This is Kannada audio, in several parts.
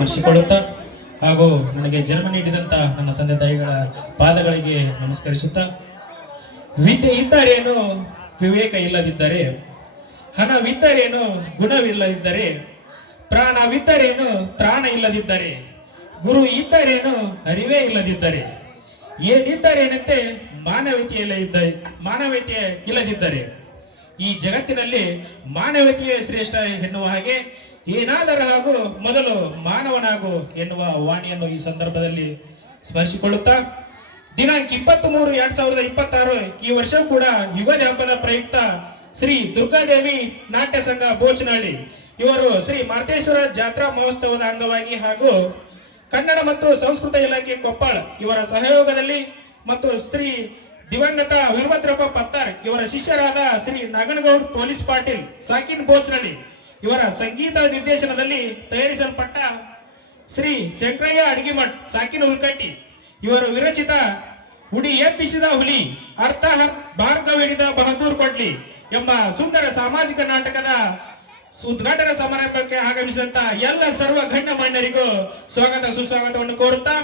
ಸ್ಮರಿಸಿಕೊಳ್ಳುತ್ತಾ ಹಾಗೂ ನನಗೆ ಜನ್ಮ ನೀಡಿದಂತ ನನ್ನ ತಂದೆ ತಾಯಿಗಳ ಪಾದಗಳಿಗೆ ನಮಸ್ಕರಿಸುತ್ತಾ, ವಿದ್ಯೆ ಇದ್ದರೇನು ವಿವೇಕ ಇಲ್ಲದಿದ್ದರೆ, ಹಣವಿದ್ದರೇನು ಗುಣವಿಲ್ಲದಿದ್ದರೆ, ಪ್ರಾಣವಿದ್ದರೇನು ತ್ರಾಣ ಇಲ್ಲದಿದ್ದರೆ, ಗುರು ಇದ್ದರೇನು ಅರಿವೇ ಇಲ್ಲದಿದ್ದರೆ, ಏನಿದ್ದರೇನಂತೆ ಮಾನವೀಯತೆ ಇಲ್ಲದಿದ್ದರೆ, ಈ ಜಗತ್ತಿನಲ್ಲಿ ಮಾನವೀಯತೆಯೇ ಶ್ರೇಷ್ಠ ಎನ್ನುವ ಹಾಗೆ ಏನಾದರೂ ಹಾಗೂ ಮೊದಲು ಮಾನವನಾಗು ಎನ್ನುವ ವಾಣಿಯನ್ನು ಈ ಸಂದರ್ಭದಲ್ಲಿ ಸ್ಮರಿಸಿಕೊಳ್ಳುತ್ತಾ, ದಿನಾಂಕ 23/2026 ಈ ವರ್ಷ ಕೂಡ ಯುಗಾದಿ ಹಬ್ಬದ ಪ್ರಯುಕ್ತ ಶ್ರೀ ದುರ್ಗಾದೇವಿ ನಾಟ್ಯ ಸಂಘ ಬೋಚನಹಳ್ಳಿ ಇವರು ಶ್ರೀ ಮಾರ್ತೇಶ್ವರ ಜಾತ್ರಾ ಮಹೋತ್ಸವದ ಅಂಗವಾಗಿ ಹಾಗೂ ಕನ್ನಡ ಮತ್ತು ಸಂಸ್ಕೃತ ಇಲಾಖೆ ಕೊಪ್ಪಳ ಇವರ ಸಹಯೋಗದಲ್ಲಿ ಮತ್ತು ಶ್ರೀ ದಿವಂಗತ ವೀರಭದ್ರಪ್ಪ ಪತ್ತಾರ್ ಇವರ ಶಿಷ್ಯರಾದ ಶ್ರೀ ನಾಗನಗೌಡ್ ಪೊಲೀಸ್ ಪಾಟೀಲ್ ಸಾಕಿನ್ ಬೋಚನಹಳ್ಳಿ ಇವರ ಸಂಗೀತ ನಿರ್ದೇಶನದಲ್ಲಿ ತಯಾರಿಸಲ್ಪಟ್ಟ ಶ್ರೀ ಶಂಕರಯ್ಯ ಅಡಿಗೆಮಠ್ ಸಾಕಿನ ಹುಲ್ಕಟ್ಟಿ ಇವರು ವಿರಚಿತ ಉಡಿ ಎಬ್ಬಿಸಿದ ಹುಲಿ ಅರ್ಥ ಭಾರ್ಗವಿಡಿದ ಬಹದ್ದೂರ್ ಕೊಡ್ಲಿ ಎಂಬ ಸುಂದರ ಸಾಮಾಜಿಕ ನಾಟಕದ ಉದ್ಘಾಟನಾ ಸಮಾರಂಭಕ್ಕೆ ಆಗಮಿಸಿದಂತ ಎಲ್ಲ ಸರ್ವ ಗಣ್ಯಮಾನ್ಯರಿಗೂ ಸ್ವಾಗತ ಸುಸ್ವಾಗತವನ್ನು ಕೋರುತ್ತಾ,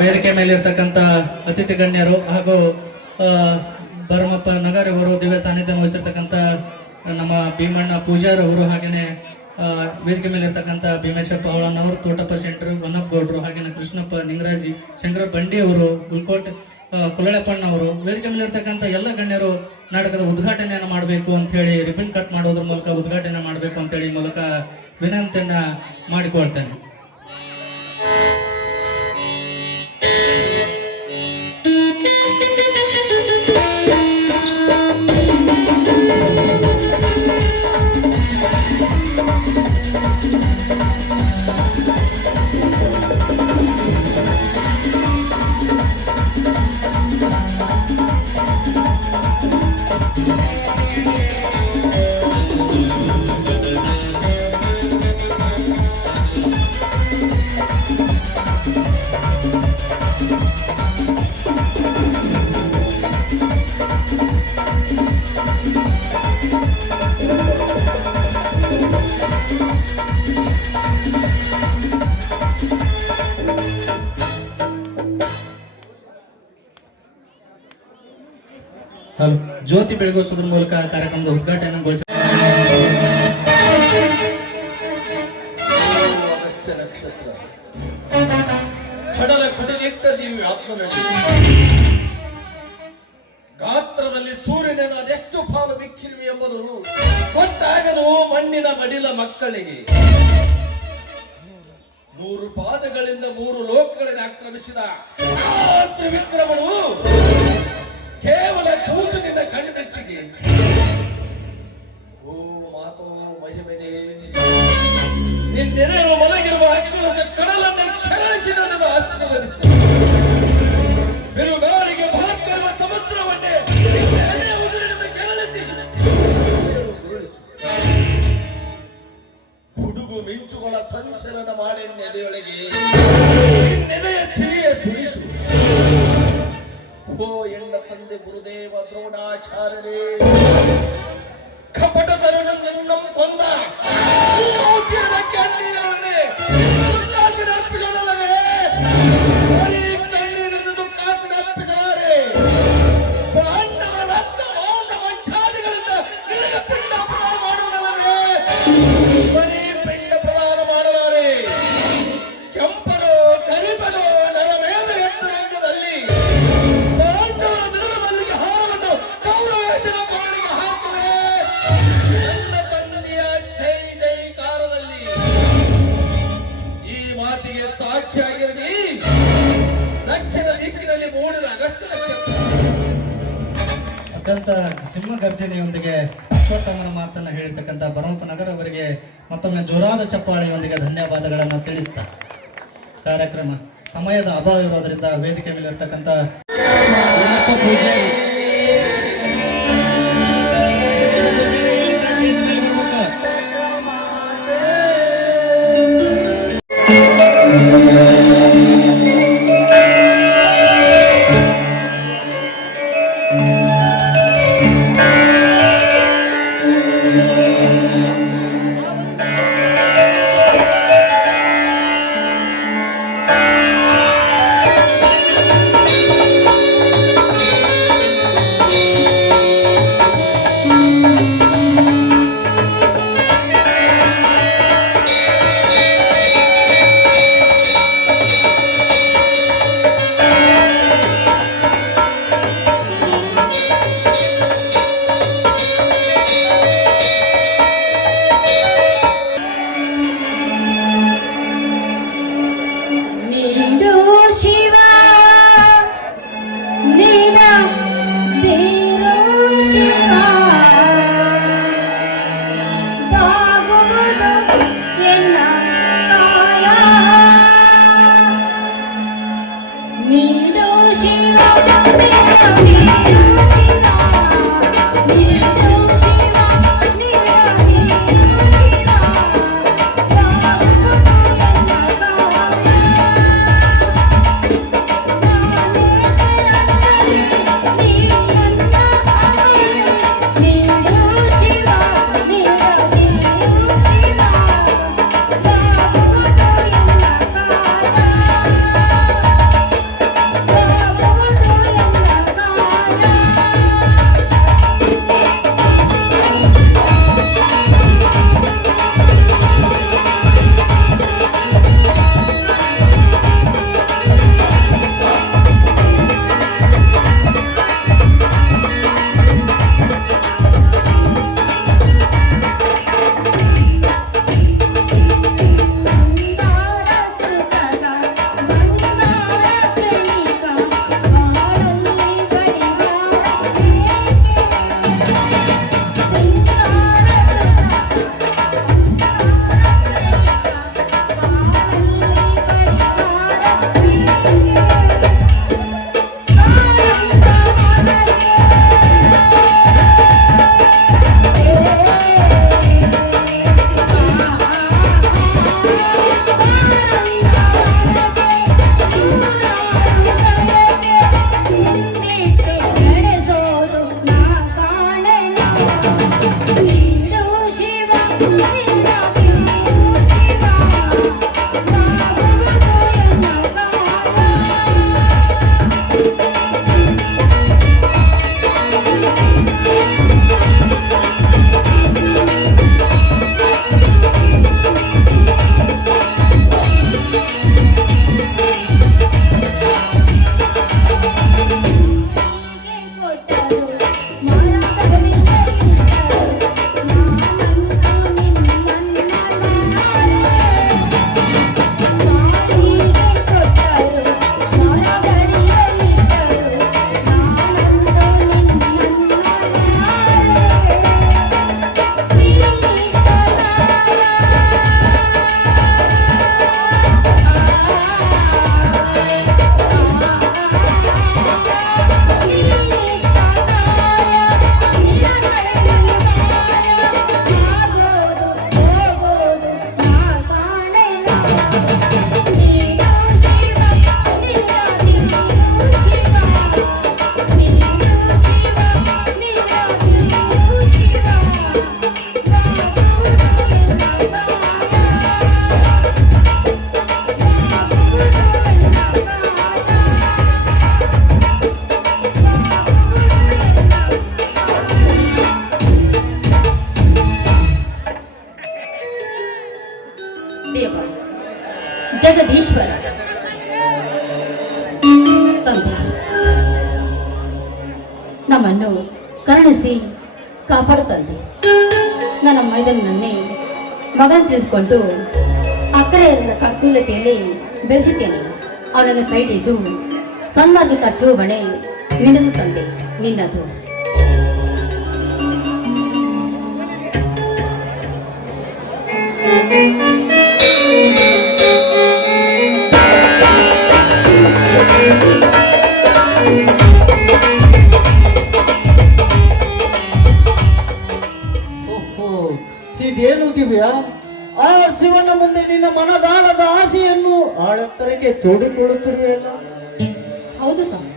ವೇದಿಕೆ ಮೇಲೆ ಇರ್ತಕ್ಕಂಥ ಅತಿಥಿ ಗಣ್ಯರು ಹಾಗೂ ಭರಮಪ್ಪ ನಗರ್ ಇವರು ದಿವ್ಯ ಸಾನ್ನಿಧ್ಯ ವಹಿಸಿರ್ತಕ್ಕಂಥ ನಮ್ಮ ಭೀಮಣ್ಣ ಪೂಜಾರ್ ಅವರು, ಹಾಗೇನೆ ವೇದಿಕೆ ಮೇಲೆ ಇರ್ತಕ್ಕಂಥ ಭೀಮೇಶಪ್ಪ ಅವಳನ್ನವರು, ತೋಟಪ್ಪ ಶೆಟ್ರು, ವನ್ನಪ್ಪ ಗೌಡ್ರು, ಹಾಗೇನೆ ಕೃಷ್ಣಪ್ಪ ನಿಂಗರಾಜಿ, ಶಂಕರ ಬಂಡಿ ಅವರು, ಹುಲ್ಕೋಟೆ ಕುಲಳೆಪ್ಪಣ್ಣ ಅವರು, ವೇದಿಕೆ ಮೇಲೆ ಇರ್ತಕ್ಕಂಥ ಎಲ್ಲ ಗಣ್ಯರು ನಾಟಕದ ಉದ್ಘಾಟನೆಯನ್ನು ಮಾಡಬೇಕು ಅಂತ ಹೇಳಿ ರಿಬನ್ ಕಟ್ ಮಾಡೋದ್ರ ಮೂಲಕ ಉದ್ಘಾಟನೆ ಮಾಡಬೇಕು ಅಂತ ಹೇಳಿ ಮೂಲಕ ವಿನಂತಿಯನ್ನ ಮಾಡಿಕೊಳ್ತೇನೆ. ಜ್ಯೋತಿ ಬೆಳಗಿಸೋದ್ರ ಮೂಲಕ ಕಾರ್ಯಕ್ರಮದ ಉದ್ಘಾಟನೆಗೊಳಿಸ ಕಡಲ ಕಡಲಿಟ್ಟ ದಿವ್ಯ ಆತ್ಮನಲ್ಲಿ ಗಾತ್ರದಲ್ಲಿ ಸೂರ್ಯನನ್ನು ಅದೆಷ್ಟು ಪಾಲು ಮಿಕ್ಕಿರುವೆ ಎಂಬುದು ಗೊತ್ತಾಗದು ಮಣ್ಣಿನ ಮಡಿಲ ಮಕ್ಕಳಿಗೆ. 3 ಪಾದಗಳಿಂದ 3 ಲೋಕಗಳಲ್ಲಿ ಆಕ್ರಮಿಸಿದ ತ್ರಿವಿಕ್ರಮನು ಕೇವಲ ಕೂಸಿನಿಂದ ಕಣ್ಣಿಟ್ಟಿಗೆ ಓ ಮಾತೋ ಮಹಿಮೆನೇ ನಿನ್ನೆರೆಯ ಒಳಗಿರುವ ಅಗ್ನಿರಸ ಕಡಲನ್ನು ಕೆರಳಿಸಿ ನನ್ನನ್ನು ಆಶೀರ್ವದಿಸಿದ. ಬಿರುಗಾಳಿಗೆ ಭಾಗ್ಯರುವ ಸಮುದ್ರವನ್ನೇ ಉದುರಿನಿಂದ ಕೆರಳಿಸಿ ಗುಡುಗು ಮಿಂಚುಗಳ ಸಂಚಲನ ಮಾಡಿ ನೆಲೆಯೊಳಗೆ ನೆನೆಯ ಸಿರಿಯ ಸುರಿಸು. ಓ ಎಣ್ಣ ತಂದೆ ಗುರುದೇವ ದ್ರೋಣಾಚಾರ್ಯರೇ, ಕಪಟ ತರುಣನ್ನು ಕೊಂದ ಕಣ್ಣೀರಿನ ದುಃಖಾಸಿನ ಅರ್ಪಿಸಲಾರೆ. ಪಾಂಡವ ರಕ್ತ ಮಾಂಸ ಮಂಚಾದಿಗಳಿಂದ ಪಿಂಡ ಪ್ರದಾನ ಮಾಡುವುದಲ್ಲದೆ ಬರೀ ಪಿಂಡ ಪ್ರದಾನ ಮಾಡಲಾರೆ. ಕೆಂಪರು ಕರಿಬರು ನರಮೇಧ ಎತ್ತ ರಂಗದಲ್ಲಿ ಪಾಂಡವರ ಬಿರುಮಲ್ಲಿಗೆ ಹಾರವನ್ನು ಕೌರವೇಶನ ಕೋಳಿಗೆ ಹಾಕುವೆ. ನನ್ನ ತಂದೆಯ ಜೈ ಜೈಕಾರದಲ್ಲಿ ಈ ಮಾತಿಗೆ ಸಾಕ್ಷಿಯಾಗಿರಲಿ. ದಕ್ಷಿಣ ದಿಕ್ಕಿನಲ್ಲಿ ಮೂಡಿದ ಅಗಸ್ತ್ಯ ನಕ್ಷತ್ರ ಅತ್ಯಂತ ಸಿಂಹ ಗರ್ಜನೆಯೊಂದಿಗೆ ಅಶ್ವತ್ಥಾಮನ ಮಾತನ್ನ ಹೇಳಿರ್ತಕ್ಕಂಥ ಭರಮಪ್ಪ ನಗರ ಅವರಿಗೆ ಮತ್ತೊಮ್ಮೆ ಜೋರಾದ ಚಪ್ಪಾಳೆಯೊಂದಿಗೆ ಧನ್ಯವಾದಗಳನ್ನು ತಿಳಿಸ್ತಾ, ಕಾರ್ಯಕ್ರಮ ಸಮಯದ ಅಭಾವ ಇರೋದ್ರಿಂದ ವೇದಿಕೆ ಮೇಲೆ ಇರ್ತಕ್ಕಂಥ ಪೂಜಾರಿ ಜಗದೀಶ್ವರ ತಂದೆ ನಮ್ಮನ್ನು ಕರುಣಿಸಿ ಕಾಪಾಡುತ್ತಂತೆ. ನನ್ನ ಮೈದನನ್ನೇ ಮಗನ್ ತಿಳಿದುಕೊಂಡು ಅಕ್ಕರೆಯ ಕಕ್ಕುಲತೆಯಲ್ಲಿ ಬೆಳೆಸಿದ್ದೇನೆ. ಅವನನ್ನು ಕೈ ಹಿಡಿದು ಸನ್ಮಾರ್ಗಿಕ ಚೂಬಣೆ ನಿನ್ನದು ತಂದೆ, ನಿನ್ನದು. ಇದೇನು ದಿವ್ಯ, ಆ ಶಿವನ ಮುಂದೆ ನಿನ್ನ ಮನದಾಳದ ಆಸೆಯನ್ನು ಆಳೆತ್ತರಕ್ಕೆ ತೋಡಿಕೊಳ್ಳುತ್ತಿರುವೆಯಲ್ಲ. ಹೌದು ಸ್ವಾಮಿ,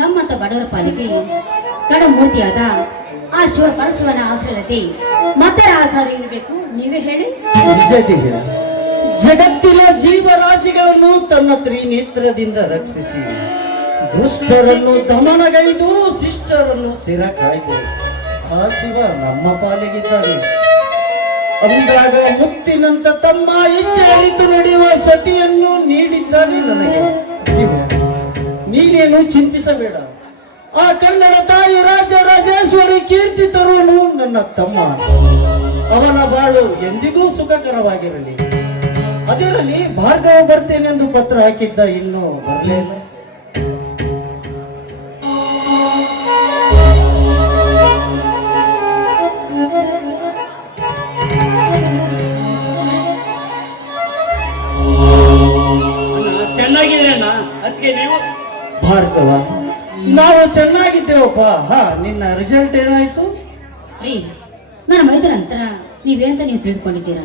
ನಮ್ಮಂತ ಬಡವರ ಪಾಲಿಗೆ ಕಡಮೂರ್ತಿಯಾದ ಆ ಶಿವ ಪರಶಿವನ ಆಶ್ರಯತೆ ಮತ್ತೆ ಆಧಾರ ಇರಬೇಕು, ನೀವೇ ಹೇಳಿ. ನಿಜ ದಿವ್ಯ, ಜಗತ್ತಿನ ಜೀವರಾಶಿಗಳನ್ನು ತನ್ನ ತ್ರಿನೇತ್ರದಿಂದ ರಕ್ಷಿಸಿ ದುಷ್ಟರನ್ನು ದಮನಗೈದು ಶಿಷ್ಟರನ್ನು ಸಿರ ಕಾಯ್ದು ಆ ಶಿವ ನಮ್ಮ ಪಾಲಿಗಿದ್ದಾನೆ. ಅಂದಾಗ ಮುತ್ತಿನಂತ ತಮ್ಮ ಇಚ್ಛೆ ಅಳಿತು ನಡೆಯುವ ಸತಿಯನ್ನು ನೀಡಿದ್ದಾನೆ ನನಗೆ. ನೀನೇನು ಚಿಂತಿಸಬೇಡ. ಆ ಕನ್ನಡ ತಾಯಿ ರಾಜರಾಜೇಶ್ವರಿ ಕೀರ್ತಿ ತರುವನು ನನ್ನ ತಮ್ಮ. ಅವನ ಬಾಳು ಎಂದಿಗೂ ಸುಖಕರವಾಗಿರಲಿ. ಅದಿರಲಿ, ಭಾರ್ಗವ ಬರ್ತೇನೆಂದು ಪತ್ರ ಹಾಕಿದ್ದ, ಇನ್ನೂ ಬರಲಿಲ್ಲ. ಚೆನ್ನಾಗಿದ್ರಣ್ಣ, ಅದಕ್ಕೆ ನೀವು? ಭಾರ್ಗವ, ನಾವು ಚೆನ್ನಾಗಿದ್ದೇವಪ್ಪ. ನಿನ್ನ ರಿಸಲ್ಟ್ ಏನಾಯ್ತು? ರೀ, ನನ್ನ ಮೈದನ ನಂತರ ನೀವೇಂತ ನೀವು ತಿಳಿದುಕೊಂಡಿದ್ದೀರಾ?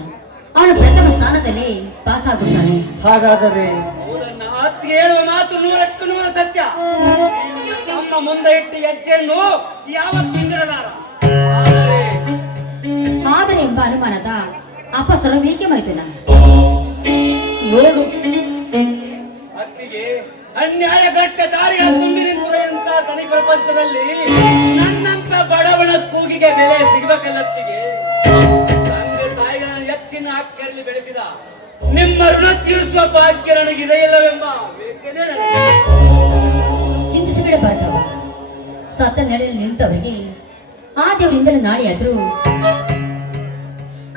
ಅವನು ಪ್ರಥಮ ಸ್ಥಾನದಲ್ಲಿ ಪಾಸ್ ಆಗುತ್ತಾನೆ. ಹಾಗಾದರೆ ಹೌದಣ್ಣ, ಅದಕ್ಕೆ ಹೇಳುವ ಮಾತು 100ಕ್ಕೆ 100 ಸತ್ಯ. ನಮ್ಮ ಮುಂದೆ ಇಟ್ಟು ಹೆಜ್ಜೆಯನ್ನು ಯಾವತ್ತೂ ಹಿಂದಿಡಲಾರ. ಆದರೆ ಎಂಬ ಅನುಮಾನದ ಅಪಸ್ವರವೇಕೆ ಮೈದುನ? ನೋಡು, ಅತ್ತಿಗೆ ಅನ್ಯಾಯ ಭ್ರಷ್ಟಾಚಾರಿಗಳ ತುಂಬಿ ನಿಂತಿರುವಂತ ಧನಿ ಪ್ರಪಂಚದಲ್ಲಿ ನನ್ನಂತ ಬಡವನ ಕೂಗಿಗೆ ಬೆಲೆ ಸಿಗಬೇಕಲ್ಲತ್ತಿಗೆ. ತಂದೆ ತಾಯಿಗಳನ್ನು ಹೆಚ್ಚಿನ ಅಕ್ಕರಲ್ಲಿ ಬೆಳೆಸಿದ ನಿಮ್ಮ ಋಣ ತೀರಿಸುವ ಭಾಗ್ಯ ನನಗಿದೆಯಿಲ್ಲವೆಂಬ ವೇಚನೆ ನನಗೆ. ಚಿಂತಿಸಬೇಡ ಭಾರ್ಗವ, ಸತ್ತ ನಡೆಯಲ್ಲಿ ನಿಂತವರಿಗೆ ಆ ದೇವರಿಂದಲೂ ನಾಳೆಯಾದ್ರೂ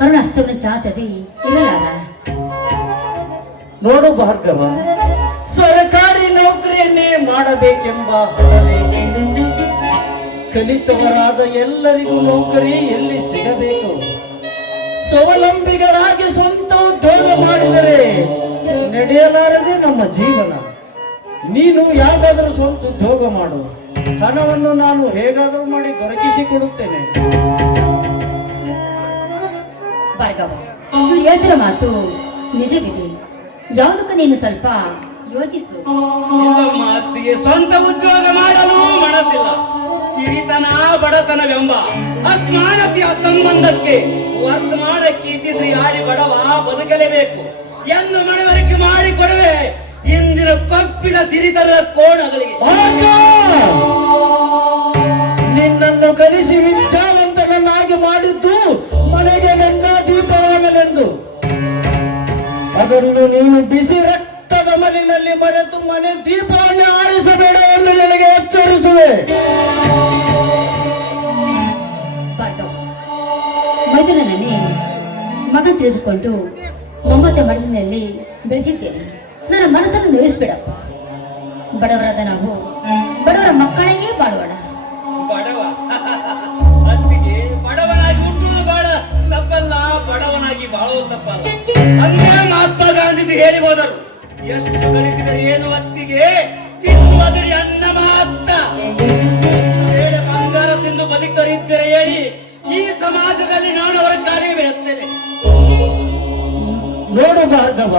ಕರುಣಾಸ್ತವನ್ನು ಚಾಚದೆ ಇರಲಾರ. ನೋಡು ಭಾರ್ಗವ, ಸರ್ಕಾರಿ ನೌಕರಿಯನ್ನೇ ಮಾಡಬೇಕೆಂಬ ಹಠವೇ ಕಲಿತವರಾದ ಎಲ್ಲರಿಗೂ ನೌಕರಿ ಎಲ್ಲಿ ಸಿಗಬೇಕು? ಸ್ವಾವಲಂಬಿಗಳಾಗಿ ಸ್ವಂತ ಉದ್ಯೋಗ ಮಾಡಿದರೆ ನಡೆಯಲಾರದೆ ನಮ್ಮ ಜೀವನ. ನೀನು ಯಾವುದಾದ್ರೂ ಸ್ವಂತ ಉದ್ಯೋಗ ಮಾಡು, ಹಣವನ್ನು ನಾನು ಹೇಗಾದರೂ ಮಾಡಿ ದೊರಕಿಸಿಕೊಡುತ್ತೇನೆ. ಭಾರ್ಗವ, ಹೇಳ್ತಿರೋ ಮಾತು ನಿಜವಿದೆ. ಯಾವುದಕ್ಕೂ ನೀನು ಸ್ವಲ್ಪ ಯೋಚಿಸು. ಇಲ್ಲಮ್ಮ ಅತ್ತಿಗೆ, ಸ್ವಂತ ಉದ್ಯೋಗ ಮಾಡಲು ಮನಸ್ಸಿಲ್ಲ. ಸಿರಿತನ ಬಡತನವೆಂಬ ಅಸ್ಮಾನತೆಯ ಸಂಬಂಧಕ್ಕೆ ವರ್ತಮಾನಕ್ಕೆ ಇತಿಶ್ರೀ ಆಡಿ ಬಡವ ಬದುಕಲೇಬೇಕು ಎಂದು ಮನವರಿಕೆ ಮಾಡಿಕೊಡುವೆ ಇಂದಿನ ಕಪ್ಪಿದ ಸಿರಿತನ ಕೋಣಗಳಿಗೆ. ನಿನ್ನನ್ನು ಕಲಿಸಿ ವಿದ್ಯಾವಂತನನ್ನಾಗಿ ಮಾಡಿದ್ದು ಮನೆಗೆ ಗಂಗಾ ದೀಪವಾಗಲೆಂದು. ಅದನ್ನು ನೀನು ಬಿಸಿ ರಕ್ತದ ಮಲಿನಲ್ಲಿ ಮರೆತು ಮನೆ ದೀಪವನ್ನು ಆರಿಸಬೇಡ ಎಂದು ನನಗೆ ಎಚ್ಚರಿಸುವೆ. ಭಾರ್ಗವ, ಮೈದುನನ್ನೇ ಮಗನ್ ತಿಳಿದುಕೊಂಡು ಮಮತೆ ಮಡಿಲಿನಲ್ಲಿ ಬೆಳೆಸಿದ್ದೇನೆ. ನನ್ನ ಮನಸ್ಸನ್ನು ನೋಯಿಸ್ಬೇಡಪ್ಪ. ಬಡವರಾದ ನಾವು ಬಡವರ ಮಕ್ಕಳಿಗೆ ಬಾಳುವಣ. ಬಡವ ಅತ್ತಿಗೆ, ಬಡವನಾಗಿ ಹುಟ್ಟುವುದು ಬಾಳ ತಪ್ಪಲ್ಲ, ಬಡವನಾಗಿ ಬಾಳುವುದು ತಪ್ಪಲ್ಲ. ಅಂದೇ ಮಹಾತ್ಮ ಗಾಂಧೀಜಿ ಹೇಳಿ ಹೋದರು, ಎಷ್ಟು ಗಳಿಸಿದರೆ ಏನು ಅತ್ತಿಗೆ, ತಿನ್ನುವುದಡಿ ಅನ್ನ ಮಾತ್ರ. ಬೇಳೆ ಬಂಗಾರ ತಿಂದು ಬದುಕರಿದ್ದರೆ ಹೇಳಿ, ಈ ಸಮಾಜದಲ್ಲಿ ನಾನು ಅವರ ಕಾಲಿಗೆ ಬೀಳುತ್ತೇನೆ. ನೋಡು ಭಾರ್ಗವ,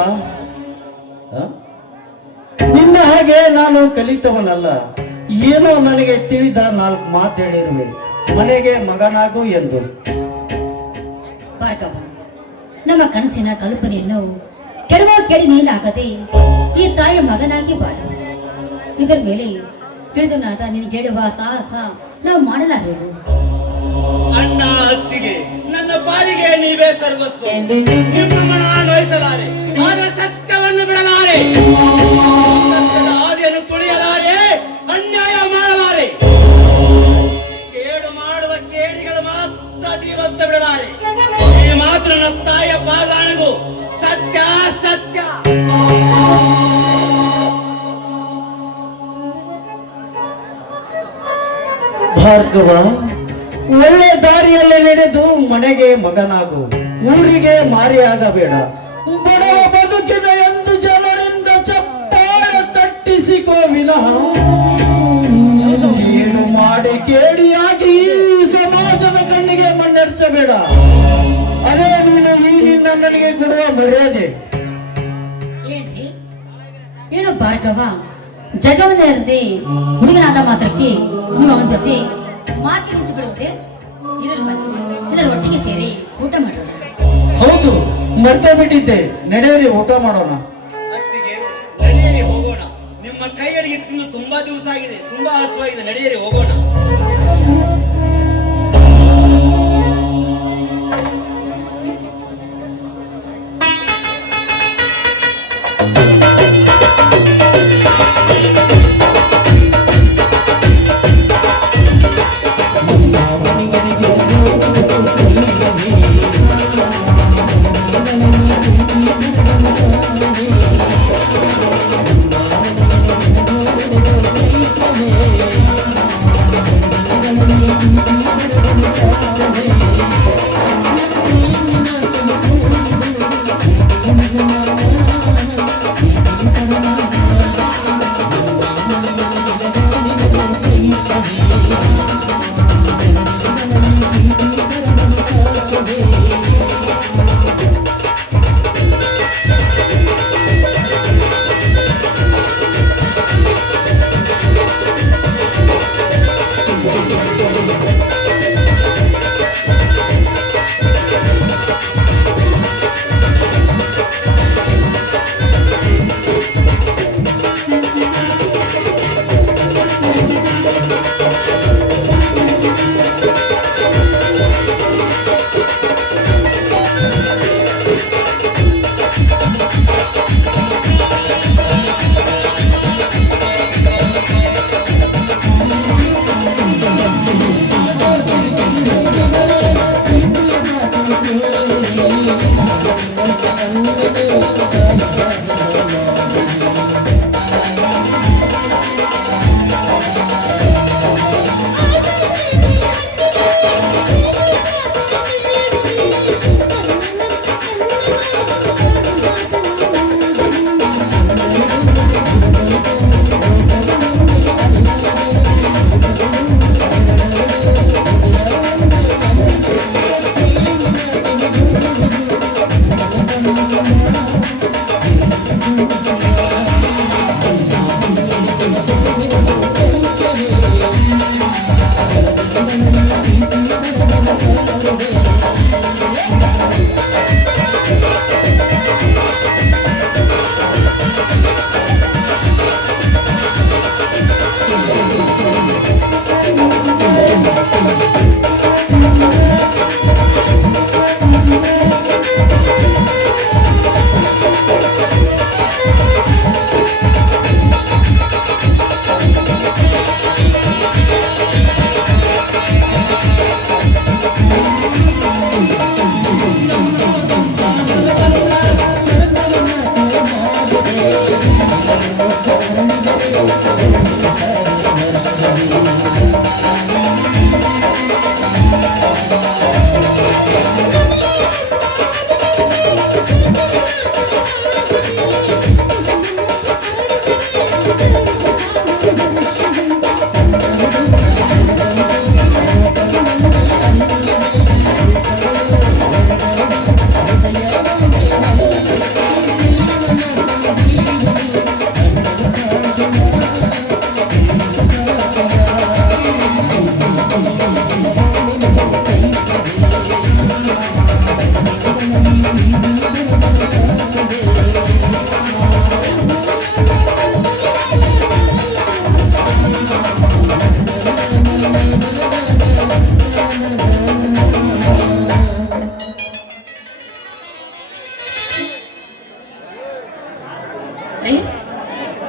ನಿನ್ನ ಹಾಗೆ ನಾನು ಕಲಿತವನಲ್ಲ. ಏನೋ ನನಗೆ ತಿಳಿದ 4 ಮಾತು ಹೇಳಿರುವೆ, ಮನೆಗೆ ಮಗನಾಗು ಎಂದು. ಭಾರ್ಗವ, ನಮ್ಮ ಕನಸಿನ ಕಲ್ಪನೆಯನ್ನು ಕೆಡುವ ಕೆಡಿ ನೀನಾಗದೆ ಈ ತಾಯಿಯ ಮಗನಾಗಿ ಬಾಳು. ಇದರ ಮೇಲೆ ತಿಳಿದನಾದ ನಿನಗೆ ಹೇಳುವ ಸಾಹಸ ನಾವು ಮಾಡಲಾರೆವು. ಅಣ್ಣ ಅತ್ತಿಗೆ, ನನ್ನ ಪಾಲಿಗೆ ನೀವೇ ಸರ್ವಸ್ವ. ನಿಮ್ಮ ಮನ ನಾನು ವಹಿಸಲಾರೆ, ಆದರೆ ಸತ್ಯವ ಭಾರ್ಗವ, ಒಳ್ಳೆ ದಾರಿಯಲ್ಲಿ ನಡೆದು ಮನೆಗೆ ಮಗನಾಗು, ಊರಿಗೆ ಮಾರಿಯಾಗಬೇಡ. ಬಡವ ಬದುಕಿದ ಎಂದು ಜನರಿಂದ ಚಪ್ಪಾಳೆ ತಟ್ಟಿಸಿಕೋ ವಿನಃ ಏನು ಮಾಡಿ ಕೇಡಿಯಾಗಿ ಈ ಸಮಾಜದ ಕಣ್ಣಿಗೆ ಮಣ್ಣೆರ್ಚಬೇಡ. ಅದೇ ನೀನು ಈಗಿನ ನನಗೆ ಕೊಡುವ ಮರ್ಯಾದೆ. ಏನ್ರಿ ಏನು ಭಾರ್ಗವ, ಜಗವನ್ನ ಇರದೆ ಹುಡುಗನಾದ ಮಾತ್ರಕ್ಕೆ ನೀವು ಅವನ ಜೊತೆ ಮಾತು ನಿಂತು ಬಿಡುವುದೇ? ಇದರ ಒಟ್ಟಿಗೆ ಸೇರಿ ಊಟ ಮಾಡೋಣ. ಹೌದು, ಮರ್ತಾ ಬಿಟ್ಟಿದ್ದೆ. ನಡೆಯರಿ, ಊಟ ಮಾಡೋಣ. ಅತ್ತಿಗೆ ನಡೆಯರಿ ಹೋಗೋಣ. ನಿಮ್ಮ ಕೈ ಅಡಿಗೆ ತಿಂದು ತುಂಬಾ ದಿವಸ ಆಗಿದೆ, ತುಂಬಾ ಹಸುವಾಗಿದೆ. ನಡೆಯರಿ ಹೋಗೋಣ.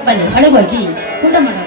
ಬನ್ನಿ ಒಳಗೋಗಿ ಊಟ ಮಾಡೋಣ.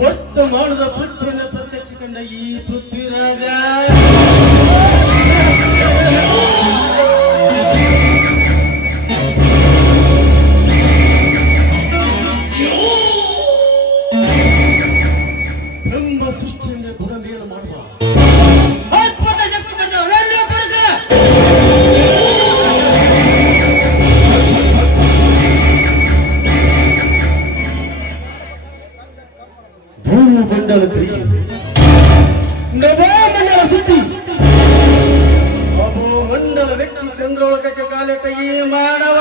ವರ್ತಮಾನದ ಪೃಥ್ವಿಯನ್ನು ಪ್ರತ್ಯಕ್ಷ ಕಂಡ ಈ ಪೃಥ್ವಿರಾಜ ಎಂಬ ಸೃಷ್ಟಿಯನ್ನೇ ಗುಣಮೇಲು ಮಾಡುವ ಅದ್ಭುತ ಶಕ್ತಿ ಪಡೆದವ ನನ್ನ ಪುರುಷ. ಭೂಮಂಡಲ ನವಮಂಡಲ ಸುದ್ದಿ ಅಭೋಮಂಡಲ ವ್ಯಕ್ತಿ ಚಂದ್ರೊಳಗಕ್ಕೆ ಕಾಲಿಟ್ಟ ಈ ಮಾನವ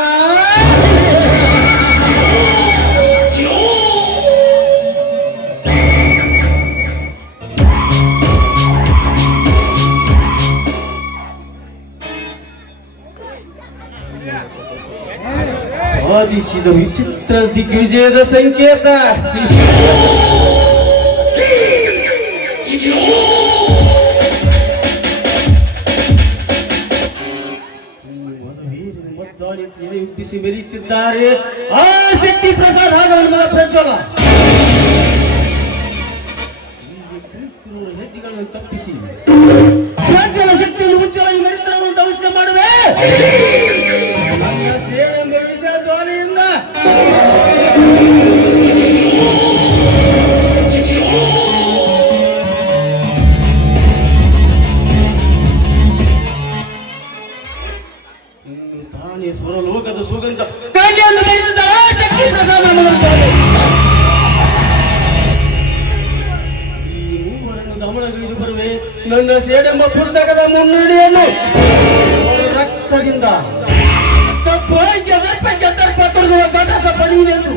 ಸಾಧಿಸಿದ ವಿಚಿತ್ರ ದಿಗ್ವಿಜಯದ ಸಂಕೇತ. ಮದ್ದಾಡಿ ಎದೆ ಉಬ್ಬಿಸಿ ಮೆರೆಯುತ್ತಿದ್ದಾರೆ ಆ ಶಕ್ತಿ ಪ್ರಸಾದ್ ಆಗಮನ ಮಗ ಪ್ರಜ್ವಲ. ಹೆಜ್ಜೆಗಳನ್ನು ತಪ್ಪಿಸಿ ಪ್ರಜ್ವಲ ಶಕ್ತಿಯನ್ನು ಉಜ್ವಲ ಮರಿತರವನ್ನು ಅವಶ್ಯ ಮಾಡುವೆ. ನನ್ನ ಸೇನೆಂಬ ವಿಷ ಜ್ವಾಲೆಯಿಂದ ಇನ್ನು ತಾನೇ ಸ್ವರಲೋಕದ ಸುಗಂಧ ಕಣ್ಣಿಯನ್ನು ಬೆರೆಸಿದ ಆ ಶಕ್ತಿ ಪ್ರಸಾದ ಈ ಮೂವರನ್ನು ದಮನಗೈದು ಬರುವೆ. ನನ್ನ ಸೇಡೆಂಬ ಪುಸ್ತಕದ ಮುನ್ನುಡಿಯನ್ನು ರಕ್ತದಿಂದ ಪಡೆಯುವುದು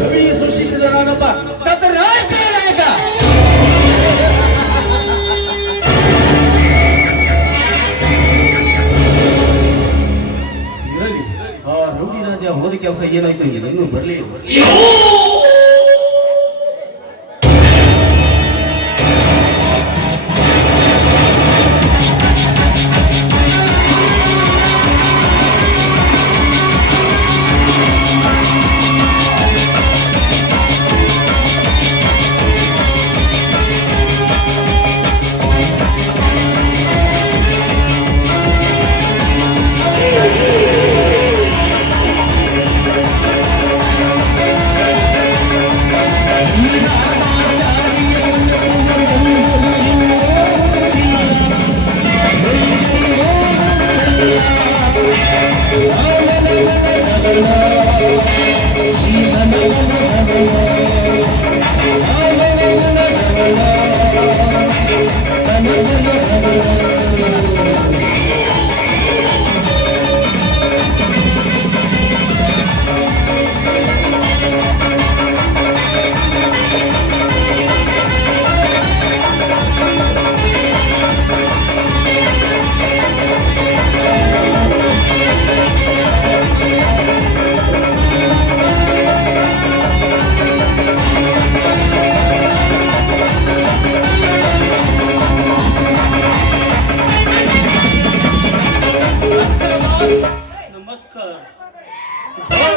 ಕವಿ ಸೃಷ್ಟಿಸಿದ ನಾನೊಬ್ಬ ರಾಷ್ಟ್ರೀಯ ನಾಯಕ. ಇರಲಿ, ಆ ರೌಡಿ ರಾಜ ಹೋದ ಕೆಲಸ ಏನಾಯ್ತು ಇನ್ನೂ ಬರಲಿ.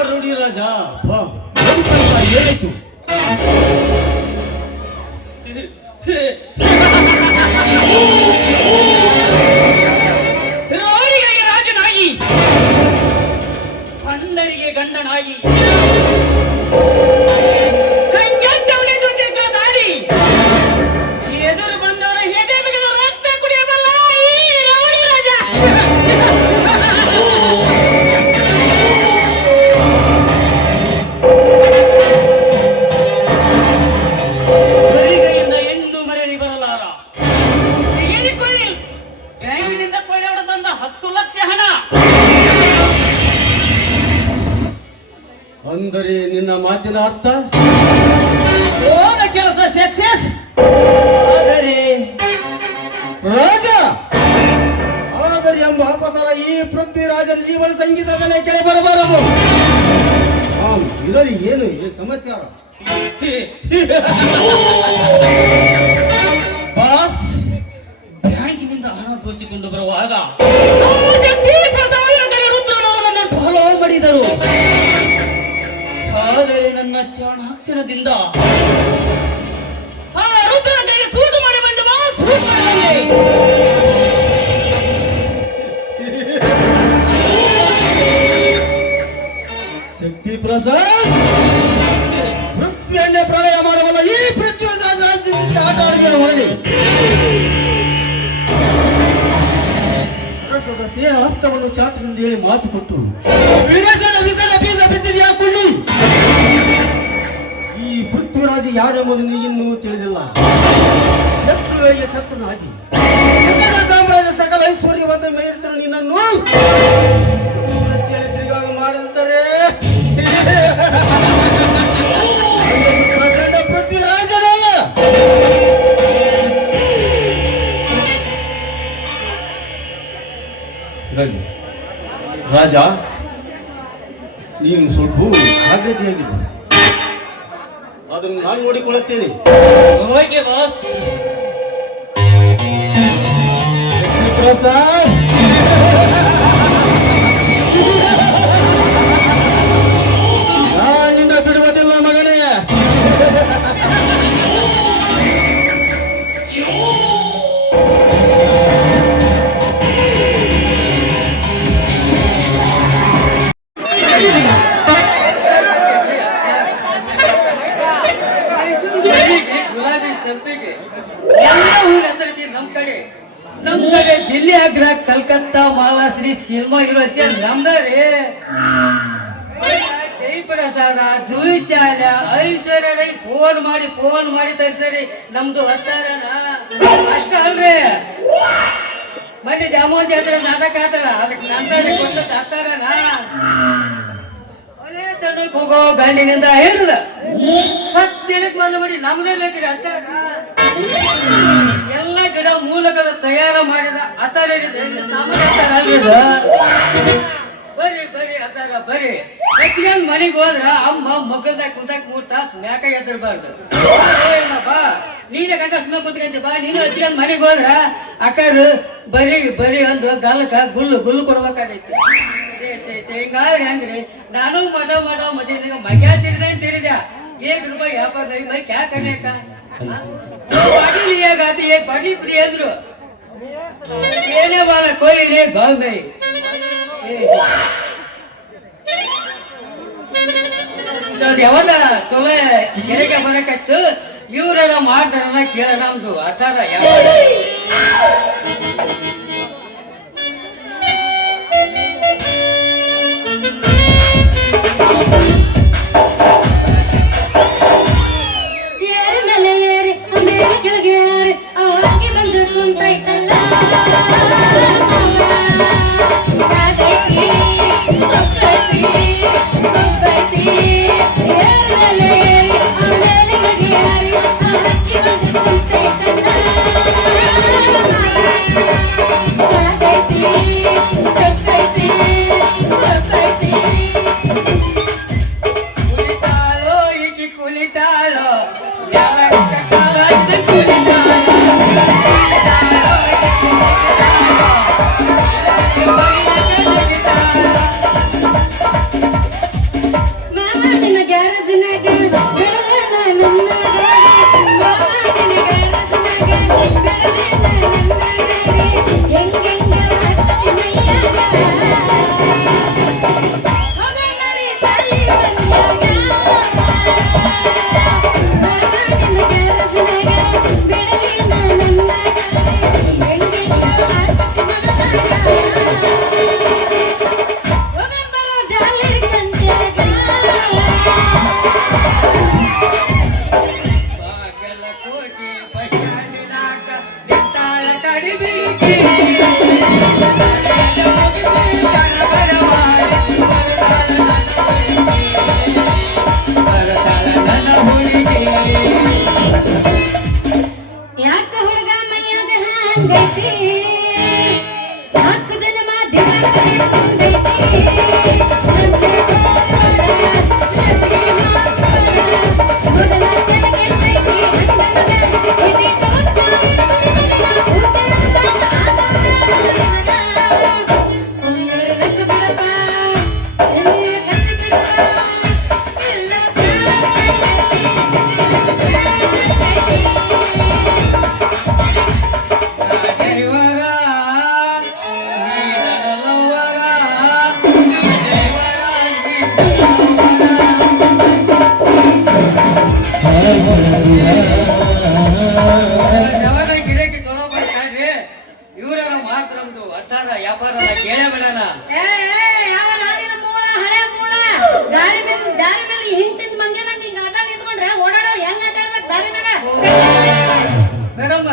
ರೌಡಿ ರಾಜ ಏನಾಯ್ತು? ರೋಡಿಗಳಿಗೆ ರಾಜನಾಗಿ ಪಂಡರಿಗೆ ಗಂಡನಾಗಿ ಕಂಗಂಟವಳೆ ಜೊತೆ ದಾಡಿ ಎದುರು ಬಂದವರ ಹೆದೆ ಬಿಗಿದು ರಕ್ತ ಕುಡಿಯಬಲ್ಲ ಈ ರೌಡಿ ರಾಜ. ಬರಿಗೈಯಿಂದ ಎಂದು ಮರಳಿ ಬರಲಾರ. ತೆಗೆದುಕೊಳ್ಳಿ, ಬ್ಯಾಂಕಿನಿಂದ ಕೊಳ್ಳೆ ಹೊಡೆದಂತ 10 ಲಕ್ಷ ಹಣ. ಅಂದರೆ ನಿನ್ನ ಮಾತಿನ ಅರ್ಥ ಹೋದ ಕೆಲಸ ಸಕ್ಸೆಸ್. ಆದರೆ ರಾಜ ಆದರೆ ಎಂಬ ಅಪಸರ ಈ ಪೃಥ್ವಿರಾಜನ ಜೀವನ ಸಂಗೀತದಲ್ಲೇ ಕೆಳ ಬರಬಾರದು. ಇದರಲ್ಲಿ ಏನು ಸಮಾಚಾರ? ಬಾಸ್ ಬ್ಯಾಂಕಿನಿಂದ ಹಣ ದೋಚಿಕೊಂಡು ಬರುವಾಗ ರುದ್ರನವರನ್ನು ಫಾಲೋ ಮಾಡಿದರು. ಆದರೆ ನನ್ನ ಚಾಣಾಕ್ಷರದಿಂದ ಆ ರುದ್ರನ ಕೈಗೆ ಸೂಟು ಮಾಡಿ ಬಂದೆ ಬಾ, ಸೂಟು ಮಾಡಿ ಬಂದೆ. ಶಕ್ತಿ ಪ್ರಸಾದ್, ಪೃಥ್ವಿಯನ್ನೇ ಪ್ರಳಯ ಮಾಡಬಲ್ಲ ಈ ಪೃಥ್ವಿ ರಾಜ್ಯದಲ್ಲಿ ಆಟ ಆಡಿದ ಹೊರಡಿ ರಸದ ಸ್ನೇಹ ಹಸ್ತವನ್ನು ಚಾಚನೆಂದು ಹೇಳಿ ಮಾತು ಕೊಟ್ಟು ವಿರಸದ ವಿಸಲ ಬೀಜ ಬಿದ್ದಿದೆಯಾ ಕುಳ್ಳಿ? ಈ ಪೃಥ್ವಿರಾಜ ಯಾರೆಂಬುದನ್ನು ಇನ್ನೂ ತಿಳಿದಿಲ್ಲ. ಶತ್ರುಗಳಿಗೆ ಶತ್ರುನಾಗಿ ಸಕಲ ಸಾಮ್ರಾಜ್ಯ ಸಕಲ ಐಶ್ವರ್ಯವಂತ ಮೇರಿತರು ನಿನ್ನನ್ನು ರಸ್ತೆಯಲ್ಲಿ ತಿರುಗಾಗ ಮಾಡಿದರೆ ಪ್ರಚಂಡ ಪೃಥ್ವಿರಾಜನ ಇರಲಿ ರಾಜ, ನೀನು ಸ್ವಲ್ಪ ಜಾಗ್ರತೆಯಾಗಿರು, ಅದನ್ನು ನಾನು ನೋಡಿಕೊಳ್ಳುತ್ತೇನೆ. Okay boss. ಪ್ರಸಾದ್, ನಿನ್ನ ಬಿಡುವುದಿಲ್ಲ ಮಗನೇ. ಗುಲಾಬಿ ಸಂಪಿಗೆ ಎಲ್ಲ ಹೂವಿನ ನಮ್ ಕಡೆ ದಿಲ್ಲಿ, ಆಗ್ರಾ, ಕಲ್ಕತ್ತಾ, ಮಾಲಾಶ್ರೀ, ಸಿನಿಮಾ ಹೀರೋಸ್ಗೆ ನಮ್ದಾರಿ. ಜಯಪ್ರಸಾದ, ಜೂಹಿ ಚಾವ್ಲಾ, ಐಶ್ವರ್ಯ ರೈ ಫೋನ್ ಮಾಡಿ ತರ್ಸರಿ ನಮ್ದು ಹೊತ್ತಾರನ. ಅಷ್ಟ ಅಲ್ರಿ, ಮತ್ತೆ ದ್ಯಾಮೋಹನ್ ಜಾತ್ರೆ ನಾಟಕ ಆತಲ್ಲ, ಅದಕ್ಕೆ ನಂತರದಲ್ಲಿ ಕೊಟ್ಟು ತರ್ತಾರನ. ಒಳ್ಳೆ ತಣ್ಣಕ್ಕೆ ಹೋಗೋ ಗಂಡಿನಿಂದ ಹೇಳಿದ ಸತ್ಯನಕ್ಕೆ ಬಂದು ಮಾಡಿ ನಮ್ದೇ ಬೇಕ್ರಿ ಅಂತಾರ. ಎಲ್ಲ ಗಿಡ ಮೂಲಗಳ ತಯಾರ ಮಾಡಿದ ಅತಾರ ಬರ್ರಿ ಅತಾರ ಬರ್ರಿ. ಹೆಚ್ಚಿಗೆ ಮನೆಗೆ ಹೋದ್ರ ಅಮ್ಮ ಮಗಲ್ದಾಗ ಕುಂತಾಕ್ 3 ತಾಸು ಮ್ಯಾಕ ಎದ್ದಿರ್ಬಾರ್ದು. ಬಾ ನೀನೇ ಕಂಕಸ್ಮ ಕುಂತ್ಕಂತಿ, ಬಾ ನೀನು ಹೆಚ್ಚಿಗೆ ಮನೆಗೆ ಹೋದ್ರ ಅಕ್ಕಾರು ಬರಿ ಅಂದು ಗಾಲಕ್ಕ ಗುಲ್ಲು ಕೊಡ್ಬೇಕಾಗೈತಿ. ಹಿಂಗಾದ್ರೆ ಹೆಂಗ್ರಿ? ನಾನು ಮಾಡೋ ಮದುವೆ ಮಗ್ಯಾ ತಿರಿದೆ ₹1 ವ್ಯಾಪಾರ नहीं मैं क्या करने का? दो बाटली लिया गाती, एक बाटली फ्री है अंदर. लेने वाला कोई नहीं गांव में. ಯಾವಾಗ ಚಲೋ ಕೆರೆಗೆ ಬರಕತ್ತು ಇವರೆಲ್ಲ ಮಾಡ್ತಾರಲ್ಲ ಕೇಳ ನಮ್ದು ಆಚಾರ.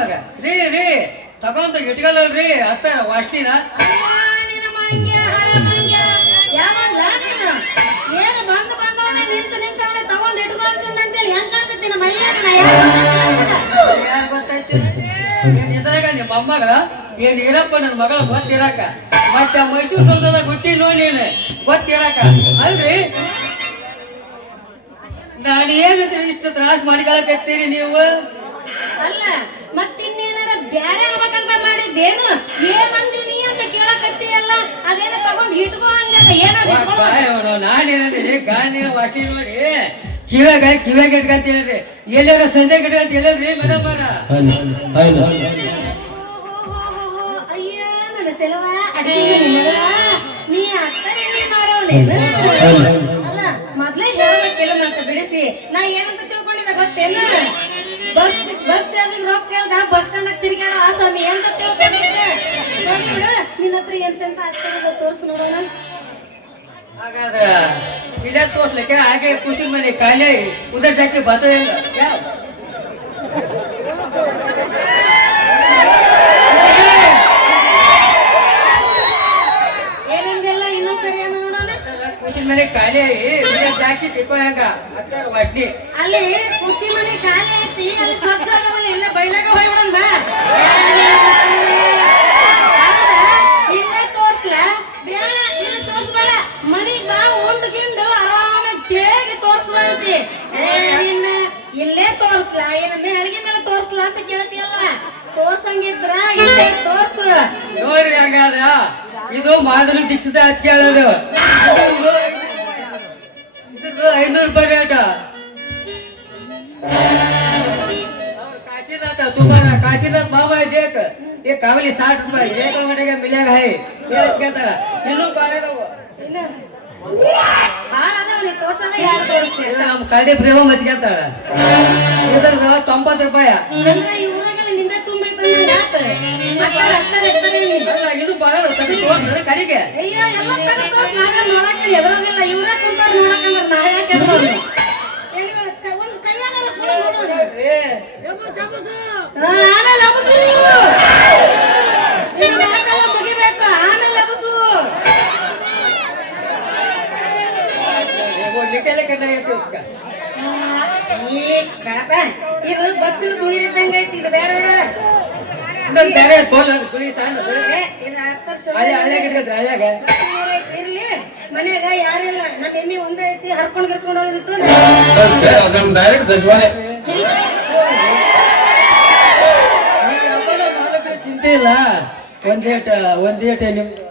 ಮಗ ರೀ ರೀ ತಗೊಂತ ಇಟ್ಕೊಳ್ಳಲ್ರಿ ಅತ್ತ ವಾಸ್ನಿನ ನಿನ್ನ ಮಂಗ್ಯ ಹಳೆ ಮಂಗ್ಯ ಯಾವನ್ಲ ನೀನು ಏನು ಬಂದು ಬಂದವನೇ ನಿಂತವನೇ ತಗೊಂಡ್ ಇಟ್ಕೊಂತಂತೇಳಿ ಹೆಂಗ್ ಕಾಣ್ತೈತಿ ನಮ್ಮ ಮೈಯಾಗ ಯಾರು ಗೊತ್ತೈತಿ ಏನ್ ಇದ್ರಾಗ ನಿಮ್ಮ ಮೊಮ್ಮಗ ಏನ್ ಇರಪ್ಪ ನನ್ನ ಮಗಳ ಗೊತ್ತಿರಾಕ ಮತ್ತೆ ಮೈಸೂರು ಸಂಸದ ಗುಟ್ಟಿ ನೋಡಿ ನೀನು ಗೊತ್ತಿರಾಕ ಅಲ್ರಿ ನಾನು ಏನಂತ ಇಷ್ಟು ತ್ರಾಸ ಮಾಡಿಕೊಳಕತ್ತೀರಿ ನೀವು ಅಲ್ಲ ಮತ್ತಿನ್ನೇನಾರ ಬ್ಯಾರೆ ಆಗ್ಬೇಕಂತ ಮಾಡಿದ್ದೇನು ಏನಂದಿನಿ ಅಂತ ಕೇಳಕತ್ತೀಯಲ್ಲ ಅದೇನ ತಗೊಂಡ್ ಇಟ್ಕೋ ಹಂಗದ ಏನದ ನಾನೇನಂದ್ರೆ ಗಾಂಧಿನ ವಾಟಿ ನೋಡಿ ಕಿವ್ಯಾಗ ಇಟ್ಕಂತೀರಿ ಎಲ್ಲಾರ ಸಂಜೆ ಗಿಡ ಅಂತ ಹೇಳಿದ್ರಿ ಮೇಡಮ್ ಅಯ್ಯ ನನ್ನ ಚೆಲುವ ಅಡಿಗೆ ನೀ ಅತ್ತನೇ ಮಾರೋನೇನು ಅಲ್ಲ ಮೊದ್ಲೇ ಹೇಳ್ಬೇಕಿಲ್ಲ ಮತ್ತೆ ಬಿಡಿಸಿ ನಾ ಏನಂತ ತಿಳ್ಕೊಂಡಿದ್ದೆ ಗೊತ್ತೇನ ಬಸ್ ಚಾರ್ಜ್ ರೊಕ್ಕ ಕೇಳ್ದ ಬಸ್ ಸ್ಟ್ಯಾಂಡ್ ತಿರ್ಗಾಡ ಆಸಾಮಿ ಅಂತ ತಿಳ್ಕೊಂಡಿದ್ದೆ ನಿನ್ನ ಹತ್ರ ಎಂತೆಂತ ಆಗ್ತದ ತೋರ್ಸು ನೋಡೋಣ ಹಾಗಾದ್ರೆ ಇಲ್ಲೇ ತೋರ್ಸ್ಲಿಕ್ಕೆ ಹಾಗೆ ಖುಷಿ ಮನೆ ಕಾಲೇ ಉದರ್ ಜಾಸ್ತಿ ಬರ್ತದಿಲ್ಲ ಏನಂದೆಲ್ಲ ಇನ್ನೊಂದ್ಸರಿ ಏನು ನೋಡೋಣ ಖುಷಿ ಮನೆ ಕಾಲೇ ಉದರ್ ಜಾಸ್ತಿ ತಿಕ್ಕೋ ಹಂಗ ಅತ್ತಾರ ವಾಟ್ನಿ ಅಲ್ಲಿ ಕುಚ್ಚಿ ಮನೆ ಖಾಲಿ ಐತಿ ಅಲ್ಲಿ ಸಜ್ಜಾಗದಲ್ಲ ಇಲ್ಲ ಬೈಲಾಗ ಹೋಗ್ಬಿಡಂದ ಇಲ್ಲೇ ತೋರ್ಸ್ಲ ಬೇಡ ಇಲ್ಲ ತೋರ್ಸ್ಬೇಡ ಮನಿಗ್ ಬಾ ಉಂಡ್ ಗಿಂಡು ಆರಾಮ ಕೇಳಿಗೆ ತೋರ್ಸುವಂತಿ ಇನ್ನ ಇಲ್ಲೇ ತೋರ್ಸ್ಲ ಏನ ಮೇಳಿಗೆ ಮೇಲೆ ತೋರ್ಸ್ಲ ಅಂತ ಕೇಳ್ತಿಯಲ್ಲ ತೋರ್ಸಂಗಿದ್ರ ಇಲ್ಲೇ ತೋರ್ಸು ನೋಡ್ರಿ ಹಂಗಾದ್ರ ಇದು ಮಾಧುರಿ ದೀಕ್ಷಿತ ಹಚ್ಕೆ ಹೇಳೋದು ಇದ್ರದ್ದು 500 ರೂಪಾಯಿ ರೇಟ काशीनाथ तुम्हारा काशीनाथ बाबा है देख ये कावली 60 रुपए एक घंटे मिलेगा है ये कहता है इन्हों बारे दो ಇನ್ನ ಬಾಳ ಅದಾವ ನೀ ತೋರ್ಸದ ಯಾರು ತೋರಿಸ್ತೀರ ನಮ್ಮ ಕರಡಿ ಪ್ರೇಮ ಮಚ್ कहता है इधर 90 ರೂಪಾಯಿ ಅಂದ್ರೆ ಈ ಊರಾಗಲ್ಲಿ ನಿಂದ ತುಂಬೈತಂದ ಅಷ್ಟೇ ಇರ್ತಾರೆ ಅಲ್ಲ ಇನ್ನು ಬಾಳ ತಗೊಂಡು ತೋರ್ಸ್ತಾರೆ ಕಡೆಗೆ ಅಯ್ಯೋ ಎಲ್ಲ ತರ ತೋರ್ಸ್ ನಾಗ ನೋಡಕ್ಕೆ ಎದರೋದಿಲ್ಲ ಇವರೇ ಕುಂತಾರ ನೋಡಕಂದ್ರ ನಾ ಯಾಕೆ ಎದರೋದು ಒಂದು ಕೈಯಾಗಾರ ಕೂಡ ನೋಡೋಣ ಆಮೇಲೆ ಲಬಸು ನಿನ್ನ ಮಾತೆಲ್ಲ ಮುಗಿಬೇಕು ಆಮೇಲೆ ಲಬಸು ಲಿಟಲ್ ಕಟ್ಟಾಗೈತಿ ಬೇಡಪ್ಪ ಇದು ಬಚ್ಚಲು ಮುಗಿದಂಗ ಐತಿ ಇದು ಬೇಡ ಬೇಡ ಇದೊಂದು ಬೇರೆ ಬೋಲ್ ಕುಳಿ ತಗೊಂಡು ಇದು ಅಪ್ಪರ್ ಚಲೋ ಹಳ್ಳಿಯಾಗ ಇಟ್ಕೊತ್ರಿ ಹಳ್ಳಿಯಾಗ ಇರ್ಲಿ ಮನ್ಯಾಗ ಯಾರಿಲ್ಲ ನಮ್ಮ ಎಮ್ಮಿ ಒಂದೇ ಐತಿ ಹರ್ಕೊಂಡ್ ಕರ್ಕೊಂಡು ಹೋಗಿತ್ತು ಡೈರೆಕ್ಟ್ ದಶವಾನೆ ಚಿಂತೆ ಇಲ್ಲ ಒಂದೇಟ ನಿಮ್ದು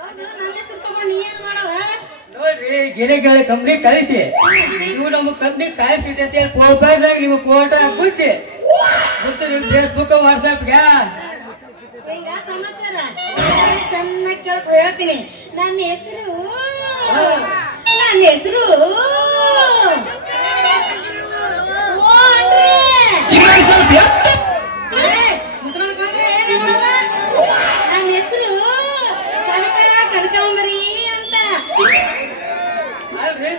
ಹೌದು ನನ್ನ ಹೆಸರು ತಗೊಂಡು ನೀ ಏನ್ ಮಾಡವ ನೋಡ್ರಿ ಗಿರಿಗಳ ಕಂಪ್ನಿ ಕಳಿಸಿ ನೀವು ನಮ್ಮ ಕಂಪ್ನಿ ಕಾಯಿಸಿಟ್ಟು ಅಂತ ಹೇಳಿ ಫೋಟೋದಾಗ ನೀವು ಫೋಟೋ ಹಾಕ್ಬಿಟ್ಟು ಬಿಟ್ಟು ನೀವು ಫೇಸ್ಬುಕ್ ವಾಟ್ಸಪ್ಗೆ ಹಿಂಗ ಸಮಾಚಾರ ಚೆನ್ನಾಗಿ ಕೇಳ್ಕೊ ಹೇಳ್ತೀನಿ ನನ್ನ ಹೆಸರು ಓ ಅಂದ್ರೆ ನನ್ನ ಹೆಸರು ಕನಕಾಂಬರಿ ಅಂತ ಅಲ್ರಿ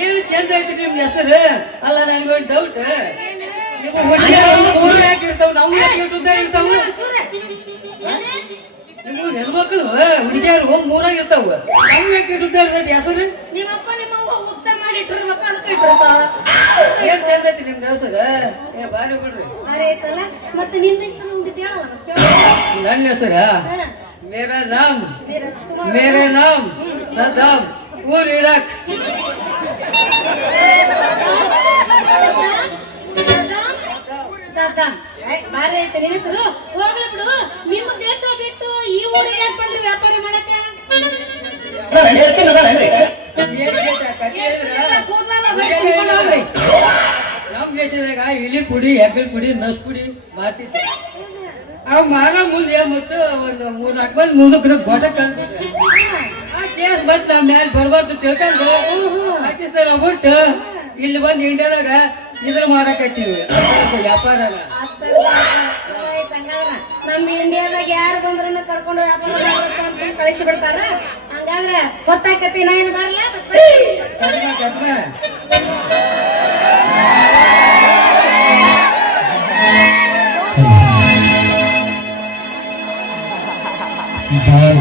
ಏನು ಚಂದ ಐತಿ ನಿಮ್ ಹೆಸರು ಅಲ್ಲ ನನಗೆ ಒಂದು ಡೌಟ್ ನಿಮ್ಮ ಹುಡುಗಿಯರು ಮೂರು ಯಾಕೆ ಇರ್ತಾವ ನಾವು ಯಾಕೆ ಇರ್ತದೆ ಇರ್ತಾವ ನೀವು ಹೆಣ್ಮಕ್ಳು ಹುಡುಗಿಯರು ಮೂರಾಗ ಇರ್ತಾವ ನಾವು ಯಾಕೆ ಇರ್ತದೆ ಇರ್ತೈತಿ ಹೆಸರು ನಿಮ್ಮಪ್ಪ ನಿಮ್ಮವ್ವ ಉದ್ದ ಮಾಡಿ ಇಟ್ಟಿರ್ಬೇಕು ಅದಕ್ಕೆ ಇಟ್ಟಿರ್ತಾವ ಏನ್ ಚಂದ ಐತಿ ನಿಮ್ದು ಹೆಸರು ಏ ಬಾರಿ ಬಿಡ್ರಿ ಬಾರಿ ಐತಲ್ಲ ಮತ್ತೆ ನಿನ್ನ ಹೆಸರು ಒಂದಿಟ್ಟು ಹೇಳಲ್ಲ ಮತ್ತೆ ಕೇಳು. ನನ್ನ ಹೆಸರ ಮೇರಾ ನಾಮ್ ಸದ್ದಾಮ್ ಊರ್ ಇರಾಕ್ ಸದ್ದಾಮ್ ಬಾರಿ ಐತೆ ನಿನ್ನ ಹೆಸರು ಹೋಗ್ಲಿ ಬಿಡು ನಿಮ್ಮ ದೇಶ ಬಿಟ್ಟು ಈ ಊರಿಗೆ ಯಾಕೆ ಬಂದ್ರಿ ವ್ಯಾಪಾರ ಮಾಡಕ ನಮ್ ದೇಶದಾಗ ಇಲಿ ಪುಡಿ ಎಗ್ಗಲ್ ಪುಡಿ ನಸ್ ಪುಡಿ ಮಾರ್ತಿದ್ದೆ ಅವ್ ಮಾರೋ ಮುಂದೆ ಮತ್ತು ಒಂದು 3-4 ಮಂದಿ ಮುಂದಕ್ಕೆ ಗೋಟಕ್ ಆ ಕೇಸ್ ಮತ್ತೆ ನಮ್ಮ ಮ್ಯಾಲ ಬರ್ಬಾರ್ದು ತಿಳ್ಕೊಂಡು ಹಾಕಿ ಸರ್ ಬಿಟ್ಟು ಇಲ್ಲಿ ಬಂದು ಇಂಡಿಯಾದಾಗ ಇದ್ರ ಮಾಡಕತ್ತೀವಿ ವ್ಯಾಪಾರನ ನಮ್ಮ ಇಂಡಿಯಾದಾಗ ಯಾರು ಬಂದ್ರು ಕರ್ಕೊಂಡು ವ್ಯಾಪಾರ ಅಂತ ಕಳಿಸಿ ಬಿಡ್ತಾರ ಹಂಗಾದ್ರೆ ಗೊತ್ತಾಕತಿ ನಾ ಏನು ಬರಲ್ಲ ಕಡಿಮೆ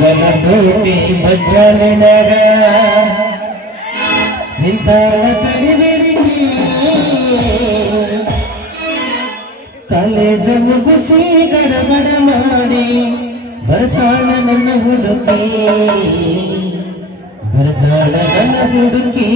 ಕೋಟಿ ಬಜ್ಜಾಲಿನಾಗ ನಿಂತಾಳ ಕಡಿಬಿಡಿಗಿ ಕಾಲೇಜ ಮುಗಿಸಿ ಗಡಬಡ ಮಾಡಿ ಬರ್ತಾಳ ನನ್ನ ಹುಡುಕಿ ಬರ್ತಾಳ ನನ್ನ ಹುಡುಕಿ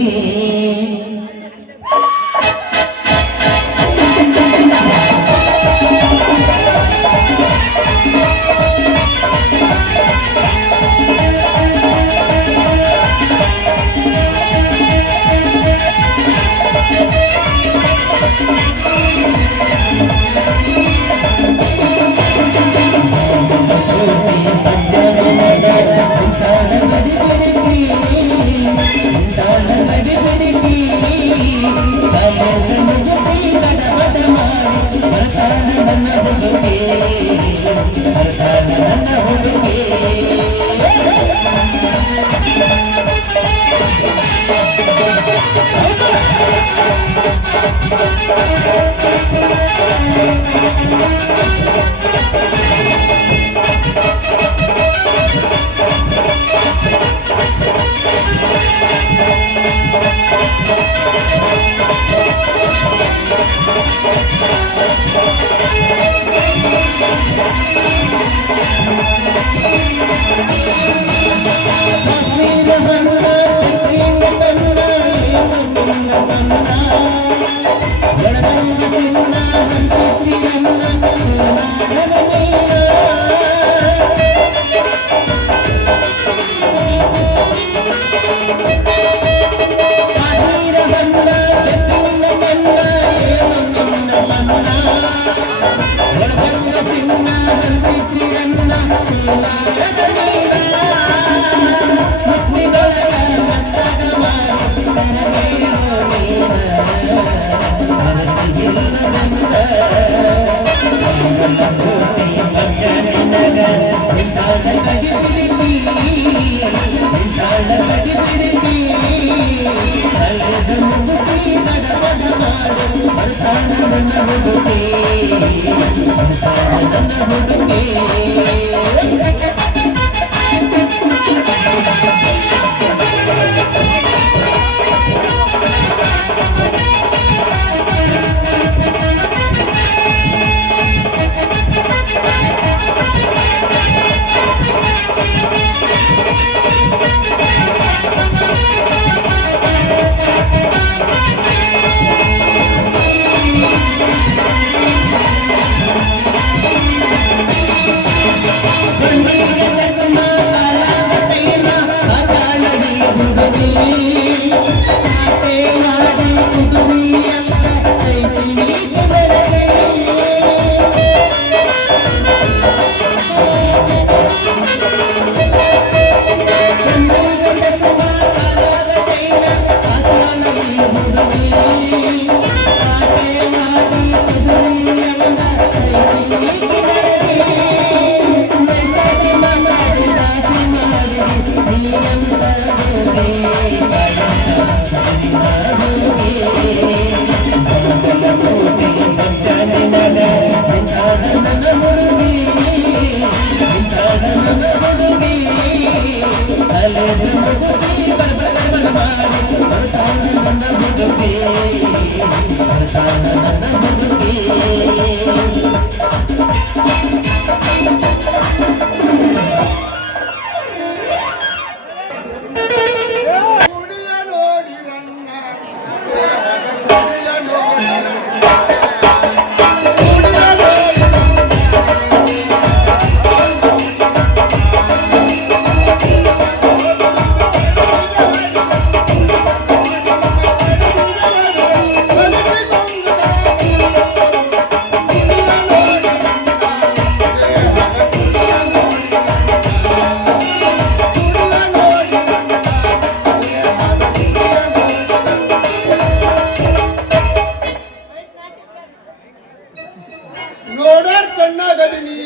ನೋಡಾರ್ ಕಣ್ಣಾಗದೀನಿ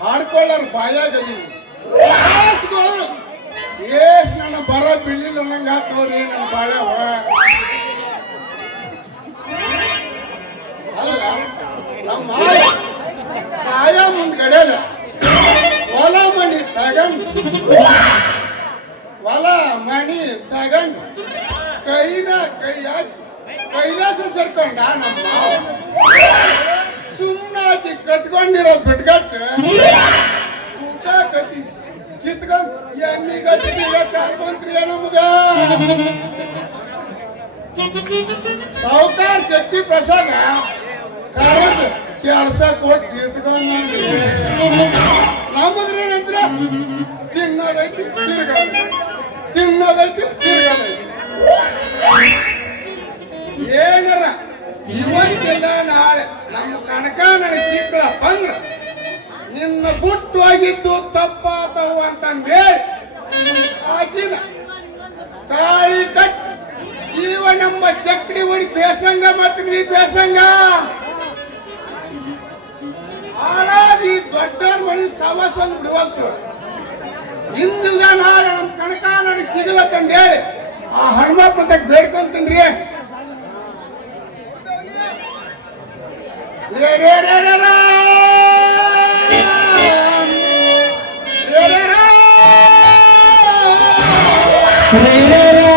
ಹಾಡ್ಕೊಳ್ಳಾರ ಬಾಯಾಗದೀನಿ ಏಸ್ ನನ್ನ ಬರ ಬೀಳಿಲ್ಲ ನಂಗೆ ಹಾಕವ್ರಿ ನನ್ನ ಬಾಳ್ಯಾವ ಅಲ್ಲ ನಮ್ಮ ಸಾಯ ಮುಂದ್ಗಡೆ ಹೊಲ ಮನಿ ತಗೊಂಡು ಹೊಲ ಮಣಿ ತಗೊಂಡು ಕೈನ ಕೈ ಹಾಕಿ ಕೈಲಾಸ ಸೇರ್ಕೊಂಡ ನಮ್ಮ ಮಾವ ಸುಮ್ಮನಾಚಿ ಕಟ್ಕೊಂಡಿರೋ ಬಿಟ್ಗಟ್ಟು ಊಟ ಕಟ್ಟಿ ಕಿತ್ಕೊಂಡ್ ಎಮ್ಮಿಗಟ್ಟಿ ಕರ್ಕೊಂತ್ರಿ ನಮ್ಗ ಸಾವುಕಾರ ಶಕ್ತಿ ಪ್ರಸಾದ ಕರೆದು ಕೆಲಸ ಕೊಟ್ಟು ಇಟ್ಕೊಂಡ್ ನಮ್ಮದ್ರೇನಂದ್ರ ತಿನ್ನೋದೈತಿ ತಿರ್ಗೋದೈತಿ ತಿನ್ನೋದೈತಿ ತಿರ್ಗೋದೈತಿ ಏನಾರ ಇವತ್ತಿಂದ ನಾಳೆ ನಮ್ಮ ಕನಕ ನನಗೆ ಸಿಕ್ಕಳಪ್ಪ ಅಂದ್ರ ನಿನ್ನ ಬುಟ್ಟು ಆಗಿದ್ದು ತಪ್ಪಾತವು ಅಂತಂದೇಳಿ ಆಕಿನ ತಾಳಿ ಕಟ್ಟಿ ಜೀವನೆಂಬ ಚಕ್ಡಿ ಹೊಡಿ ಬೇಸಂಗ ಮಾಡ್ತೀನಿ ಬೇಸಂಗ ಹಾಳಾಗಿ ದೊಡ್ಡವ್ರ ಮನೆ ಸವಾಸ ಒಂದು ಬಿಡುವಂತ ಇಂದಿಲ್ಲ ನಾಳೆ ನಮ್ಮ ಕನಕ ನನಗೆ ಸಿಗಲತ್ತಂದೇಳಿ ಆ ಹನುಮಪ್ಪಂತ ಬೇಡ್ಕೊಂತೀನ್ರಿ ರೇ ರೇ ರೇ ರೇ ರೇ. ರೇ ರೇ ರೇ.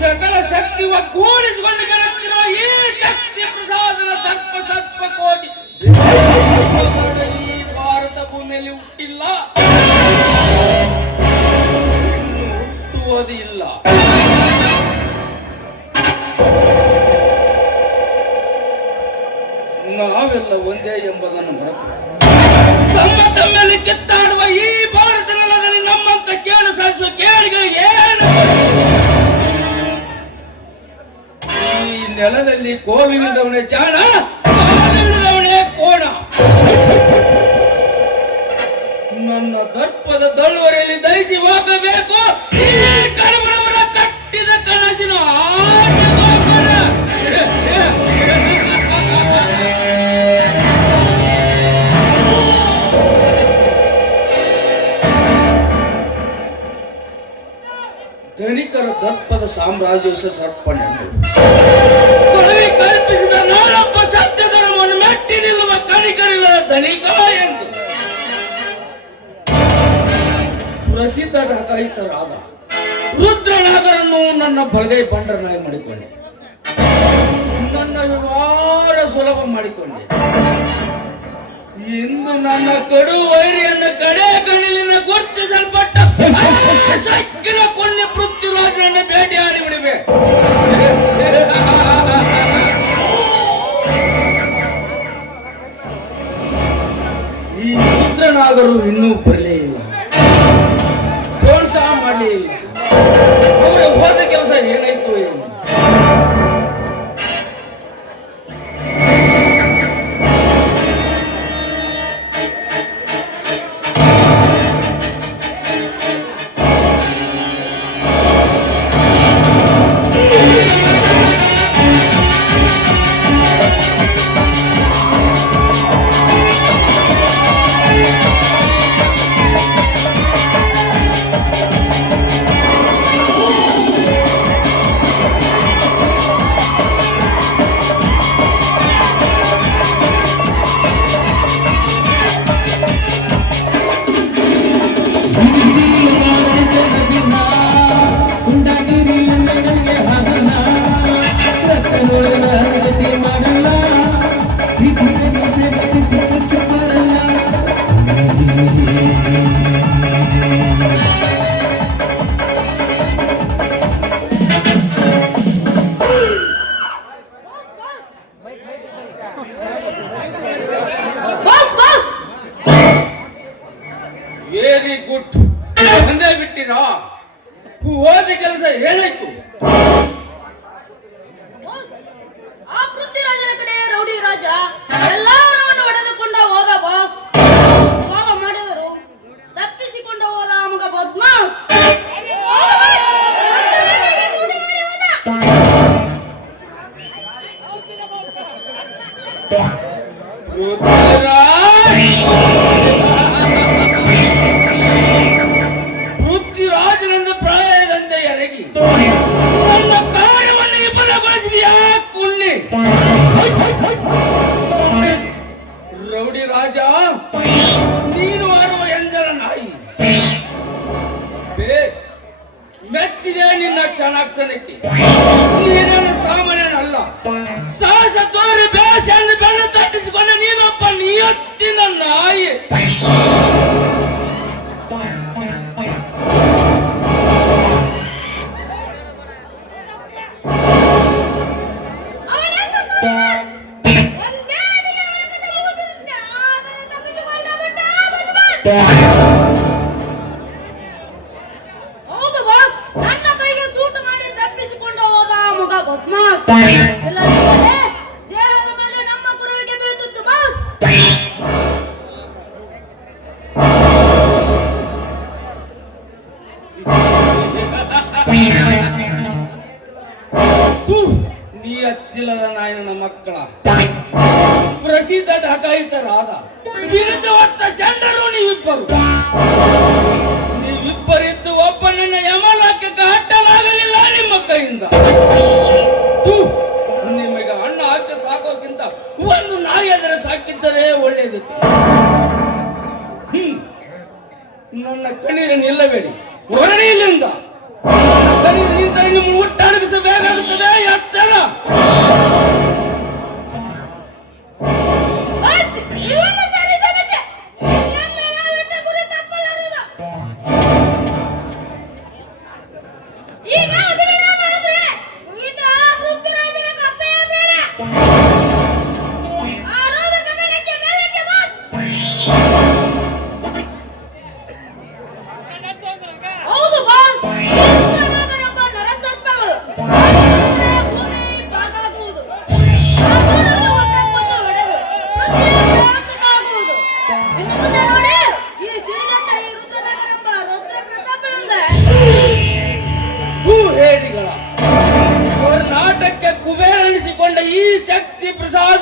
ಸಕಲ ಶಕ್ತಿ ಒಗ್ಗೂಡಿಸಿಕೊಂಡು ಬೆಳಕಿರುವ ಈ ಶಕ್ತಿ ಪ್ರಸಾದದ ದರ್ಪ ಸರ್ಪ ಕೋಟಿ ಈ ಭಾರತ ಭೂಮಿಯಲ್ಲಿ ಹುಟ್ಟಿಲ್ಲ, ಹುಟ್ಟುವುದು ಇಲ್ಲ. ನಾವೆಲ್ಲ ಒಂದೇ ಎಂಬುದನ್ನು ಮರೆತು ತಮ್ಮಲ್ಲಿ ಕಿತ್ತಾಡುವ ಈ ಭಾರತ ನೆಲದಲ್ಲಿ ನಮ್ಮಂತ ಕೇಳು ಸಾಧಿಸುವ ಕೇಳಿಗಳು ಏನು? ಈ ನೆಲದಲ್ಲಿ ಕೋಲು ಹಿಡಿದವನೇ ಜಾಣ, ಕೋಲು ಹಿಡಿದವನೇ ಕೋಣ. ನನ್ನ ದರ್ಪದ ದಳ್ಳುವರಿಯಲ್ಲಿ ಧರಿಸಿ ಹೋಗಬೇಕು ಈ ಕಣಬರವರ ಕಟ್ಟಿದ ಕನಸಿನ ಆಶೆಗೋಪುರ. ಧನಿಕರ ದರ್ಪದ ಸಾಮ್ರಾಜ್ಯ ಸರ್ಪಣೆ ಕೊಳವಿ ಕಲ್ಪಿಸಿದ ನಾನೊಬ್ಬ ಸತ್ಯ ಧರ್ಮವನ್ನು ಮೆಟ್ಟಿ ನಿಲ್ಲುವ ಕಣಿಕರಿಲ್ಲದ ಧನಿಕ ಎಂದು ಪ್ರಸಿದ್ಧ ಡಕಾಯಿತರಾದ ರುದ್ರನಾಗರನ್ನು ನನ್ನ ಬಲಗೈ ಬಂಡರನಾಗಿ ಮಾಡಿಕೊಂಡೆ. ನನ್ನ ವ್ಯವಹಾರ ಸುಲಭ ಮಾಡಿಕೊಂಡೆ. ಇಂದು ನನ್ನ ಕಡು ವೈರಿಯನ್ನು ಕಡೆ ಕಣ್ಣಿನ ಗುರುತಿಸಲ್ಪಟ್ಟ ಸಕ್ಕಿನ ಪುಣ್ಯ ಪೃಥ್ವಿರಾಜನನ್ನು ಭೇಟಿಯಾಡಿ ಬಿಡಿವೆ. ಈ ರುದ್ರನಾಗರು ಇನ್ನೂ ಬರಲೇ ಇಲ್ಲ, ಪ್ರೋತ್ಸಾಹ ಮಾಡಲೇ ಇಲ್ಲ. ಅವರ ಹೋದ ಕೆಲಸ ಏನಾಯ್ತು ಏನು? Very good. ಒಂದೇ ಬಿಟ್ಟಿರಾ? ಹೋದ ಕೆಲಸ ಏನಾಯ್ತು? ಆ ಪೃಥ್ವಿರಾಜನ ಕಡೆ ರೌಡಿ ರಾಜ ಎಲ್ಲವನ್ನೂ ಹೊಡೆದುಕೊಂಡ ಹೋದ ಬಾಸ್. ಕೋಲ ಮಾಡಿದರು, ತಪ್ಪಿಸಿಕೊಂಡ ಹೋದ ಮಗ ಬದ್ಮಾಸ್. ಪೃಥ್ವಿರಾಜನೆಂದು ಪ್ರಾಯದಂತೆ ಎರಗಿ ನನ್ನ ಕಾರ್ಯವನ್ನು ವಿಫಲಗೊಳಿಸಿದೆಯಾ ಕುಣ್ಣಿ? ರೌಡಿ ರಾಜ, ನೀನು ಆರುವ ಎಂಜಲ ನಾಯಿ. ಬೇಸ್ ಮೆಚ್ಚಿದೆ ನಿನ್ನ ಚಾಣಾಕ್ಷತನಕ್ಕೆ. ನೀನೇನು ಸಾಮಾನ್ಯನಲ್ಲ. ಸಾಹಸ ತೋರಿ ಬೇಸ್ ಎಂದು ಬೆನ್ನು ತಟ್ಟಿಸಿಕೊಂಡ ನೀನೊಬ್ಬ ನಿಯತ್ತಿನ ನಾಯಿ. ಹೌದು ಬಾಸ್, ನನ್ನ ಕೈಗೆ ಸೂಟು ಮಾಡಿ ತಪ್ಪಿಸಿಕೊಂಡು ಹೋದ ಮಗ ಬದ್ಮಾಸ್. ಇಲ್ಲದಿದ್ದರೆ ಜೇಹದ ಮೇಲೆ ನಮ್ಮ ಗುರುವಿಗೆ ಬೀಳುತ್ತಿತ್ತು ಬಾಸ್. ನಿಯತ್ತಿಲ್ಲದ ನಾಯನ ಮಕ್ಕಳ ಪ್ರಸಿದ್ಧ ಡಕಾಯಿತರಾದ ವಿರುದ್ಧ ಹೊತ್ತ ಚಂಡರು ನೀವಿಬ್ಬರಿದ್ದು ಒಬ್ಬನನ್ನ ಯಮಲೋಕಕ್ಕೆ ಅಟ್ಟಲಾಗಲಿಲ್ಲ ನಿಮ್ಮ ಕೈಯಿಂದ. ನಿಮಗೆ ಅಣ್ಣ ಹಾಕಿ ಸಾಕೋಕ್ಕಿಂತ ಒಂದು ನಾಯಿ ಅದರ ಸಾಕಿದ್ದರೆ ಒಳ್ಳೆಯದಿತ್ತು. ನನ್ನ ಕಣ್ಣೀರ ನಿಲ್ಲಬೇಡಿ, ಹೊರಡಿ ಇಲ್ಲಿಂದ. ಕಣ್ಣೀರು ನಿಂತರೆ ನಿಮ್ಮನ್ನು ಹುಟ್ಟಾಡಿಸಬೇಕಾಗುತ್ತದೆ. ಎಚ್ಚರ.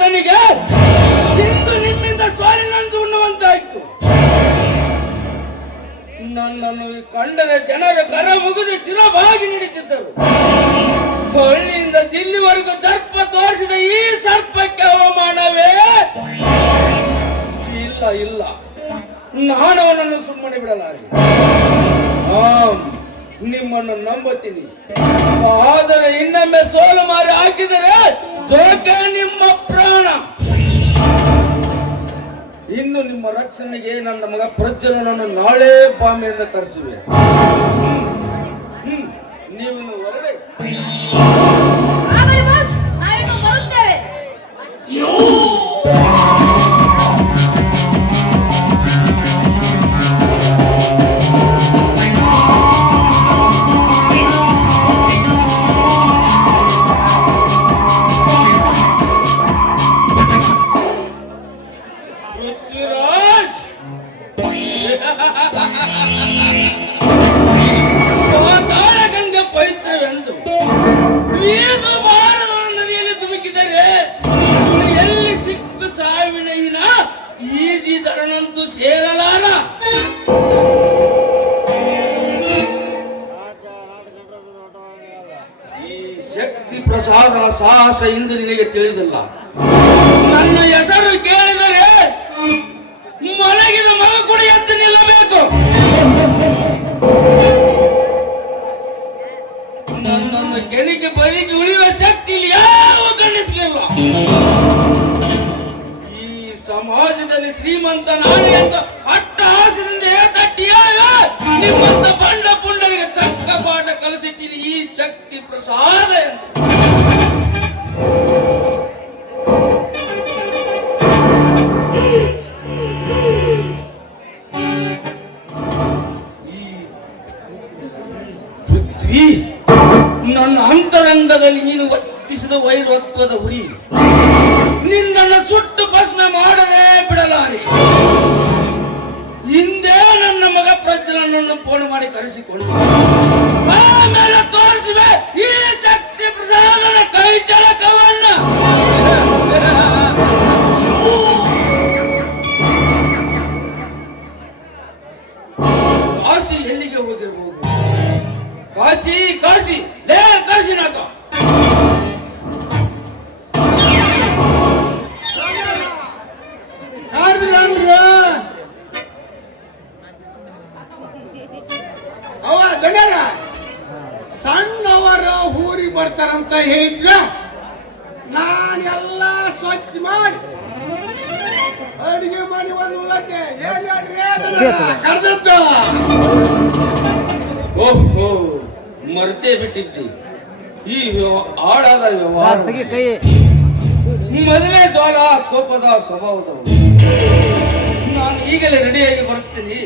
ನನಗೆ ಇಂದು ನಿಮ್ಮಿಂದ ಸೋಲಿನಂಚು ಉಣ್ಣುವಂತಾಯ್ತು. ನನ್ನನ್ನು ಕಂಡರೆ ಜನರು ಕರ ಮುಗಿದು ಶಿರವಾಗಿ ನೀಡುತ್ತಿದ್ದರು. ಹಳ್ಳಿಯಿಂದ ದಿಲ್ಲಿವರೆಗೂ ದರ್ಪ ತೋರಿಸಿದ ಈ ಸರ್ಪಕ್ಕೆ ಅವಮಾನವೇ ಇಲ್ಲ ಇಲ್ಲ. ನಾನು ಅವನನ್ನು ಸುಮ್ಮನೆ ಬಿಡಲಾರೆ. ನಿಮ್ಮನ್ನು ನಂಬುತ್ತೀನಿ. ಆದರೆ ಇನ್ನೊಮ್ಮೆ ಸೋಲು ಮಾರಿ ಹಾಕಿದರೆ ಜೋಕೆ ನಿಮ್ಮ ಪ್ರಾಣ. ಇನ್ನು ನಿಮ್ಮ ರಕ್ಷಣೆಗೆ ನನ್ನ ಮಗ ಪ್ರಜ್ವಲನನ್ನು ನಾಳೆ ಬಾಂಬೆಯಿಂದ ತರಿಸುವೆ. ನೀವು ಹೊರಡೆ. ಆಗಲಿ ಬಾಸ್, ನಾವಿನ್ನು ಬರುತ್ತೇವೆ. ಪೃಥ್ವಿರಾಜ್, ಗಂಗೆ ಪವಿತ್ರವೆಂದು ವೀಸು ಭಾರತ ನದಿಯಲ್ಲಿ ಧುಮುಕಿದರೆ ಎಲ್ಲಿ ಸಿಕ್ಕು ಸಾವಿನ ಹಿನ ಈಜಿ ದಡನಂತೂ ಸೇರಲಾರ. ಈ ಶಕ್ತಿ ಪ್ರಸಾದನ ಸಾಹಸ ಇಂದು ನಿನಗೆ ತಿಳಿದಿಲ್ಲ. ನನ್ನ ಹೆಸರು ಕೇಳಿದರೆ ಮಲಗಿದ ಮಗ ಕೂಡ ಎದ್ದು ನಿಲ್ಲಬೇಕು. ನನ್ನನ್ನು ಕೆಣಿಗೆ ಬಲಿಗೆ ಉಳಿಯುವ ಶಕ್ತಿ ಇಲ್ಲಿ ಯಾವ ಗಂಡಸಲಿಲ್ಲ. ಈ ಸಮಾಜದಲ್ಲಿ ಶ್ರೀಮಂತ ನಾಡಿ ಅಂತ ಅಟ್ಟಹಾಸದಿಂದ ತಟ್ಟಿ ಹೇಳುವ ನಿಮ್ಮಂತ ಬಂಡ ಪುಂಡರಿಗೆ ತಕ್ಕ ಪಾಠ ಕಲಿಸುತ್ತೀನಿ ಈ ಶಕ್ತಿ ಪ್ರಸಾದ ಎಂದು. ನನ್ನ ಅಂತರಂಗದಲ್ಲಿ ನೀನು ಒತ್ತಿಸಿದ ವೈರತ್ವದ ಉರಿ ನಿನ್ನನ್ನು ಸುಟ್ಟು ಭಸ್ಮ ಮಾಡದೆ ಬಿಡಲಾರೆ. ಹಿಂದೆ ನನ್ನ ಮಗ ಪ್ರಜ್ವಲನನ್ನು ಫೋನ್ ಮಾಡಿ ಕರೆಸಿಕೊಂಡು ಆಮೇಲೆ ತೋರಿಸುವೆ ಈ ಶಕ್ತಿ ಪ್ರಸಾದನ ಕೈ ಚಳಕವನ್ನ. ಕಾಶಿ ಎಲ್ಲಿಗೆ ಹೋಗಿರ್ಬೋದು? ಕಾಶಿ ಕಾಶಿ ಲೇ ಕಾಶಿನಾಥ. ಅವ ಜನರ ಸಣ್ಣವರು ಊರಿಗೆ ಬರ್ತಾರಂತ ಹೇಳಿದ್ರ ನಾನೆಲ್ಲ ಸ್ವಚ್ಛ ಮಾಡಿ ಅಡಿಗೆ ಮಾಡಿ ಒಂದು ಉಳ್ಳಕ್ಕೆ ಏನ್ ಹೇಳ್ರಿ ಕರೆದದ್ದು. ಓಹೋ, ಮರೆತೇ ಬಿಟ್ಟಿದ್ದಿ ಈ ಆಳಾದ ವ್ಯವಹಾರ. ಮೊದಲೇ ಜ್ವಾಲ ಕೋಪದ ಸ್ವಭಾವದವರು. ನಾನು ಈಗಲೇ ರೆಡಿಯಾಗಿ ಬರುತ್ತೀನಿ.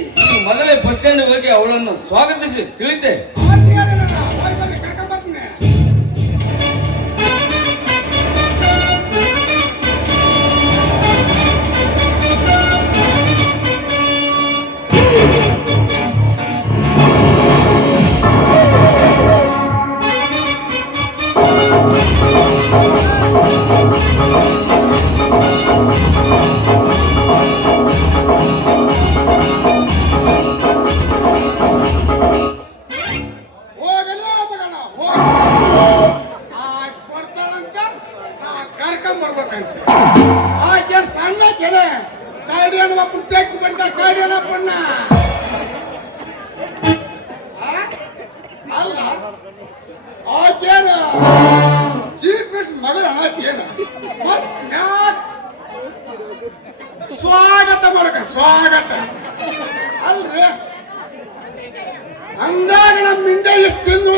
ಮೊದಲೇ ಬಸ್ ಸ್ಟ್ಯಾಂಡ್ ಹೋಗಿ ಅವಳನ್ನು ಸ್ವಾಗತಿಸಿ ತಿಳಿತೆ. ಕರ್ಕೊಂಡ್ಬರ್ತೀನಿ. ಸ್ವಾಗತ ಮಾಡಕ ಸ್ವಾಗತ ಅಲ್ರಿ. ಅಂದಾಗ ನಮ್ಮಿಂದ ಎಷ್ಟು ತಿಂದ್ರಿ